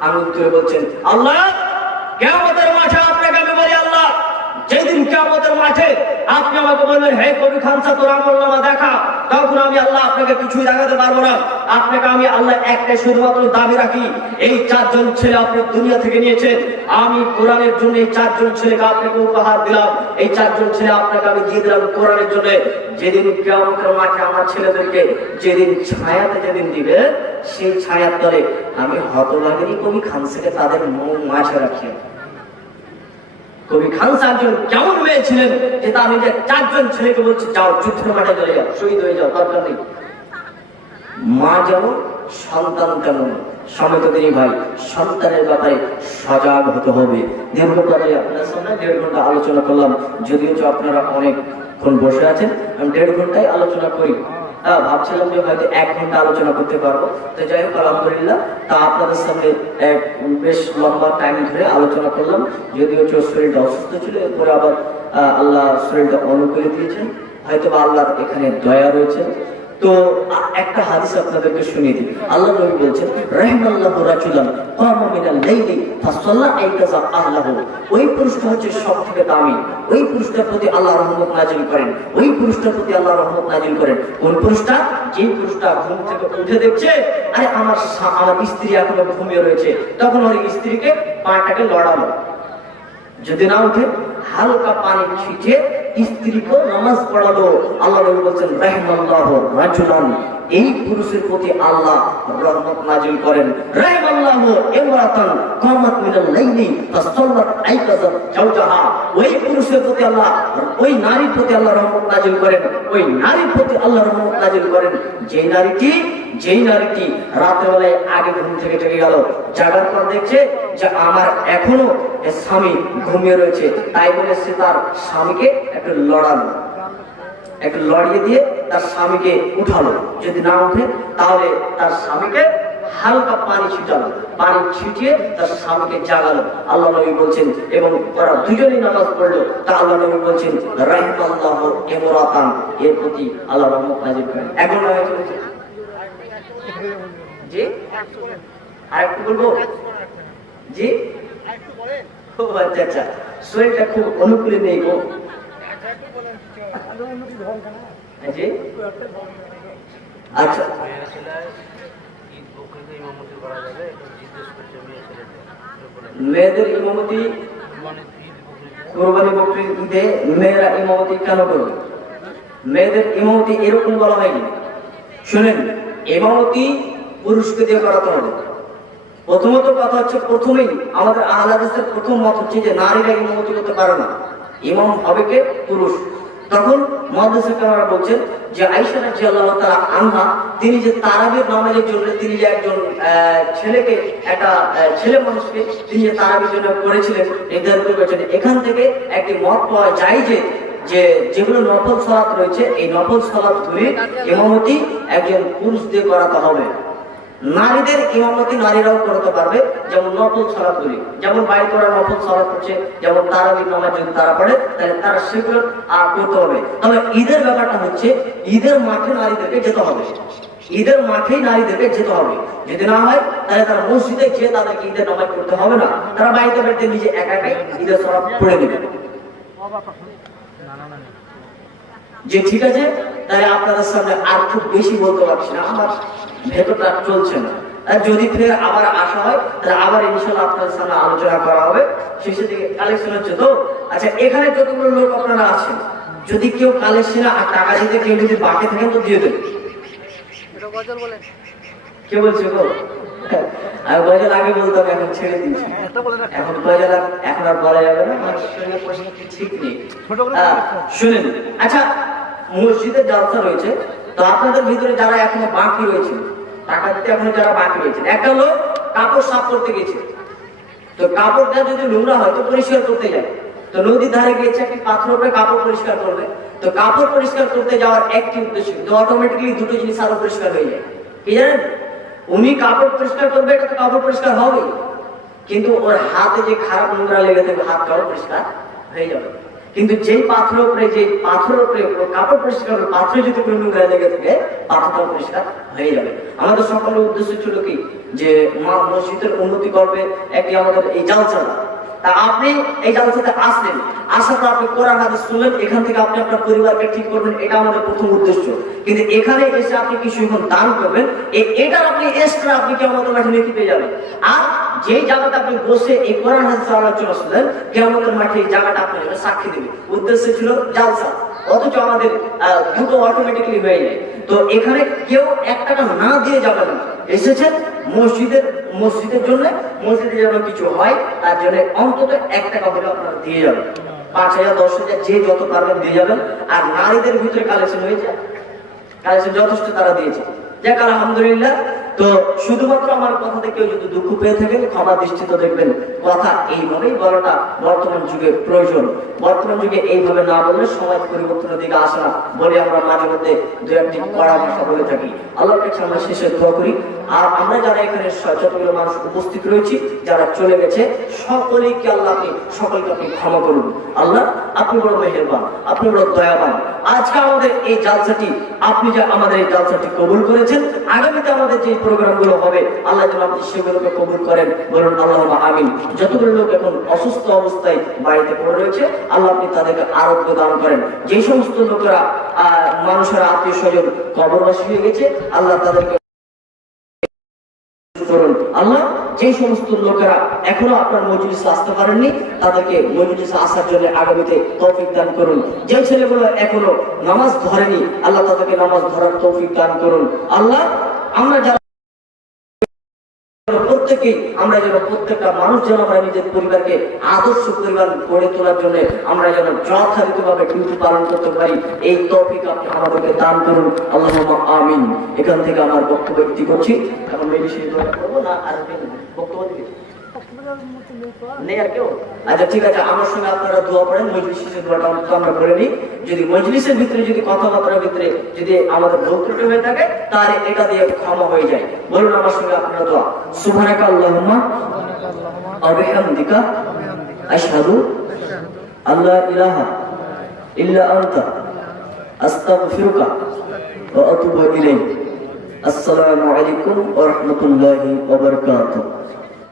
আঙুল তুলে বলছেন, আল্লাহ কিয়ামতের মাঠে আপনাকে আমি বলি, আল্লাহ যেদিন কিয়ামতের মাঠে আপনি আমাকে বলবেন, হে কবি খানসা তোর আমলনামা দেখা, তখন আমি আল্লাহ আপনাকে কিছুই দেখাতে পারবো না। আপনাকে আমি আল্লাহ একটাই শুধুমাত্র দাবি রাখি, এই 4 জন ছেলে আপনি দুনিয়া থেকে নিয়েছেন, আমি কোরআনের জন্য এই 4 জন ছেলেকে আপনাকে উপহার দিলাম, এই 4 জন ছেলে আপনাকে আমি দিয়ে দিলাম কোরআনের জন্য। যেদিন কিয়ামতের মাঠে আমার ছেলেদেরকে যেদিন ছায়াতে যেদিন দিবে, সেই ছায়ার তলে আমি হতভাগিনী কবি খানসাকে তাদের মাঝে রাখি। কবি খানসা একজন কেমন মেয়ে ছিলেন যে তার নিজের 4 জন ছেলেকে বলছে, যাও যুদ্ধের মাঠে চলে যাও, শহীদ হয়ে যাও, দরকার নেই। মা যেমন সন্তান তেমন, সমেত তিনি ভাই সন্তানের ব্যাপারে সজাগ হতে হবে। দীর্ঘ কথায় আপনার সামনে 1.5 ঘন্টা আলোচনা করলাম, যদিও আপনারা অনেকক্ষণ বসে আছেন, আমি 1.5 ঘন্টায় আলোচনা করি। ভাবছিলাম যে হয়তো 1 ঘন্টা আলোচনা করতে পারবো, তো যাই হোক আলহামদুলিল্লাহ, তা আপনাদের সামনে বেশ লম্বা টাইম ধরে আলোচনা করলাম। যদিও শরীরটা অসুস্থ ছিল, এরপরে আবার আল্লাহ শরীরটা অনুকূলে দিয়েছেন, হয়তো আল্লাহর এখানে দয়া রয়েছে। তো একটা হাদিস আপনাদেরকে শুনিয়ে দিই। আল্লাহ নবী বলছেন, রাহিমাল্লাহু রাজুলান কামা মিনাল লাইলি ফাসাল্লা আইকাযা আহলাহু। ওই পুরুষটা হচ্ছে সবথেকে দামি, ওই পুরুষটার প্রতি আল্লাহ রহমত নাজিল করেন, ওই পুরুষটার প্রতি আল্লাহ রহমত নাজিল করেন। কোন পুরুষটা? যে পুরুষটা ঘুম থেকে উঠে দেখছে, আরে আমার স্ত্রী এখনো ঘুমিয়ে রয়েছে, তখন ওই স্ত্রীকে পাটাকে লড়ালো, যদি না উঠে হালকা পানি ছিটিয়ে স্ত্রীকে নামাজ পড়ালো। আল্লাহ নবী বলছেন রাহিমাল্লাহু রাজুলান, এই পুরুষের প্রতি আল্লাহ রহমত নাজিল করেন। রাহিমাল্লাহু ইমরাতান কামাত মিনাল লাইলি ফাসাল্লাত আইকাযাত জাওজাহা, ওই পুরুষের প্রতি আল্লাহ, ওই নারীর প্রতি আল্লাহ রহমত নাজিল করেন, ওই নারীর প্রতি আল্লাহ রহমত নাজিল করেন যেই নারীটি রাতের বেলায় আগে ঘুম থেকে জেগে গেল, জাগার পর দেখছে যে আমার এখনো স্বামী ঘুমিয়ে রয়েছে, তাই বলে সে তার স্বামীকে একটু লড়িয়ে দিয়ে তার স্বামীকে উঠালো। যদি না উঠে তাহলে তার স্বামীকে হালকা পানি ছিটালো, পানি ছিটিয়ে তার স্বামীকে জাগালো। আল্লাহ নবী বলছেন, এবং ওরা দুজনেই নামাজ পড়লো, তা আল্লাহ নবী বলছেন রাহিমাল্লাহু ইমরাতান, এর প্রতি আল্লাহ রহমত নাজিল করেন। এখন চলেছে জি আরেকটু বলবো জি। ও আচ্ছা আচ্ছা, শরীরটা খুব অনুকূলে নেই গো জি। আচ্ছা মেয়েদের ইমামতি কুরবানি বকরির ঈদে মেয়েরা ইমামতি কেন করবে? মেয়েদের ইমামতি এরকম বলা হয়নি। শুনেন, ইমামতি পুরুষকে দিয়ে করাতে হবে। প্রথমত কথা হচ্ছে, প্রথমেই আমাদের আহলে হাদিসের প্রথম মত হচ্ছে যে নারীরা ইমামতি করতে পারে না, ইমাম হবে কে? পুরুষ। তখন মুহাদ্দিস কারামরা বলছেন যে আয়েশা রাদিয়াল্লাহু তাআলা আনহা, তিনি যে তারাবির নামাজের জন্য তিনি যে একজন ছেলেকে, একটা ছেলে মানুষকে তিনি যে তারাবির জন্য করেছিলেন, নির্ধারিত করেছেন, এখান থেকে একটি মত পাওয়া যায় যে যেগুলো নফল সালাত রয়েছে, এই নফল সালাতগুলি ইমামতি একজন পুরুষ দিয়ে করাতে হবে। নারীদের ইমামতি নারীরাও করতে পারবে, যেমন নফল সালাতগুলি, যেমন বাড়িতে ওরা নফল সালাত করছে, যেমন তারাবির নামাজ যদি তারা পড়ে তাহলে তারা সেগুলো করতে হবে। তবে ঈদের ব্যাপারটা হচ্ছে, ঈদের মাঠে নারীদেরকে যেতে হবে, ঈদের মাঠেই নারীদেরকে যেতে হবে। যদি না হয় তাহলে তারা মসজিদে গিয়ে তাদেরকে ঈদের নামাজ করতে হবে না, তারা বাড়িতে বাড়িতে নিজে একা একাই ঈদের সালাত পড়ে নেবে। যে ঠিক আছে, তাহলে আপনাদের সামনে আর খুব বেশি বলতে পারছি না, আমার ভেতরটা চলছে না। আর যদি ফের আবার আসা হয় তাহলে আবার ইনশাআল্লাহ আপনাদের সামনে আলোচনা করা হবে। শেষের দিকে কালেকশন হচ্ছে তো। আচ্ছা, এখানে যতগুলো লোক আপনারা আছেন, যদি কেউ কালেকশনে আর টাকা দিতে কেউ যদি বাকি থাকেন তো দিয়ে দেবেন। কে বলছে গো? আমি গজল আগে বলতাম, এখন ছেড়ে দিয়েছি। এখন গজল এখন আর বলা যাবে না, ঠিক নেই। শুনেন, আচ্ছা মসজিদের জালসা রয়েছে, তো আপনাদের ভিতরে যারা এখনো বাকি রয়েছে, টাকা দিতে এখনো যারা বাকি রয়েছেন, একটা লোক কাপড় সাফ করতে গেছে, তো কাপড়টা যদি নোংরা হয় তো পরিষ্কার করতে যায়, তো নদীর ধারে গিয়েছে, একটি পাথরের উপরে কাপড় পরিষ্কার করবে। তো কাপড় পরিষ্কার করতে যাওয়ার একটি উদ্দেশ্য, তো অটোমেটিক্যালি দুটো জিনিস আরো পরিষ্কার হয়ে যায়। কি জানেন, উনি কাপড় পরিষ্কার করবে, এটা তো কাপড় পরিষ্কার হবে, কিন্তু ওর হাতে যে খারাপ নোংরা লেগে থাকবে হাতটাও পরিষ্কার হয়ে যাবে। কিন্তু যেই পাথরের উপরে কাপড় পরিষ্কার হবে, পাথরে যদি কোনো নোংরা লেগে থাকে পাথরটাও পরিষ্কার হয়ে যাবে। আমাদের সকলের উদ্দেশ্য ছিল কি, যে মসজিদের উন্নতি করবে একটি আমাদের এই জালসা। তা আপনি এই জালসাতে আসলেন, আসার পর আপনি কোরআন হাদিস শুনলেন, এখান থেকে আপনি আপনার পরিবারকে ঠিক করবেন, এটা আমাদের প্রথম উদ্দেশ্য। কিন্তু এখানে এসে আপনি কিছু এখন দান করবেন, এটার আপনি এক্সট্রা আপনি কিয়ামতের মাঠে নেকি পেয়ে যাবেন। আর যে জায়গাটা আপনি বসে এই কোরআন হাদিস আলোচনা শুনলেন, কিয়ামতের মাঠে এই জায়গাটা আপনার জন্য সাক্ষী দেবে। উদ্দেশ্য ছিল জালসা, অথচ আমাদের দুটো অটোমেটিক্যালি হয়ে যায়। তো এখানে কেউ 1 টাকা না দিয়ে যাবেন না, এসেছেন মসজিদের জন্য, মসজিদে যেন কিছু হয় তার জন্য অন্তত 1 টাকা হলে আপনারা দিয়ে যাবেন। 5,000 10,000 যে যত পারবেন দিয়ে যাবেন। আর নারীদের ভিতরে কালেকশন হয়েছে, কালেকশন যথেষ্ট তারা দিয়েছে, যাক আলহামদুলিল্লাহ। তো শুধুমাত্র আমার কথাতে কেউ যদি দুঃখ পেয়ে থাকেন ক্ষমা দৃষ্টিতে দেখবেন। কথা এইভাবেই বলাটা বর্তমান যুগে প্রয়োজন। বর্তমান যুগে এইভাবে না বললে সমাজ পরিবর্তনের দিকে আসে না বলে আমরা মাঝে মধ্যে দু একটি কড়া ভাষা বলে থাকি। আল্লাহর কাছে আমরা শেষে দোয়া করি। আর আমরা যারা এখানে যতগুলো মানুষ উপস্থিত রয়েছি, যারা চলে গেছে, সকলকে সকলকে আপনি ক্ষমা করুন। আল্লাহ আপনি বড় মেহেরবান, আপনি বড় দয়াবান। আজকে আমাদের এই জালসাটি, আপনি যে আমাদের এই জালসাটি কবুল করেছেন, আগামীতে আমাদের যে প্রোগ্রামগুলো হবে আল্লাহ যেন আপনি সেগুলোকে কবুল করেন, বলুন আল্লাহুম্মা আমিন। যতগুলো লোক এখন অসুস্থ অবস্থায় বাড়িতে পড়ে রয়েছে, আল্লাহ আপনি তাদেরকে আরোগ্য দান করেন। যে সমস্ত লোকেরা মানুষের আত্মীয় স্বজন কবরবাসী হয়ে গেছে, আল্লাহ তাদেরকে করুন। আল্লাহ যে সমস্ত লোকেরা এখনো আপনার মজলিসে আসতে পারেননি তাদেরকে মজলিসে আসার জন্য আগামীতে তৌফিক দান করুন। যে ছেলেগুলো এখনো নামাজ ধরেনি আল্লাহ তাদেরকে নামাজ ধরার তৌফিক দান করুন। আল্লাহ আমরা যারা প্রত্যেকেই আমরা যেন প্রত্যেকটা মানুষ যেন আমরা নিজের পরিবারকে আদর্শ পরিবার গড়ে তোলার জন্য আমরা যেন যথাযথভাবে ডিউটি পালন করতে পারি, এই তৌফিক আপনি আমাদেরকে দান করুন। আল্লাহুম্মা আমিন। এখান থেকে আমার বক্তব্য ইতি করছি। এখন মেডিসিন করবো না আর বক্তব্য দিবে নেই আর কেউ? আচ্ছা ঠিক আছে, আমার সঙ্গে আপনারা দোয়া পড়েন, মজলিসের দোয়াটা আমরা করে নিই। যদি মজলিসের ভিতরে যদি কথাবার্তার ভিতরে যদি আমাদের ভুল ত্রুটি হয়ে থাকে তাহলে এটা দিয়ে ক্ষমা হয়ে যায়। বলুন আমার সঙ্গে আপনারা দোয়া। সুবহানাকা আল্লাহুম্মা ওয়া বিহামদিকা আশহাদু আল্লা ইলাহা ইল্লা আনতা আস্তাগফিরুকা ওয়া আতুবু ইলাইক। আসসালামু আলাইকুম ওয়া রাহমাতুল্লাহি ওয়া বারাকাতুহু।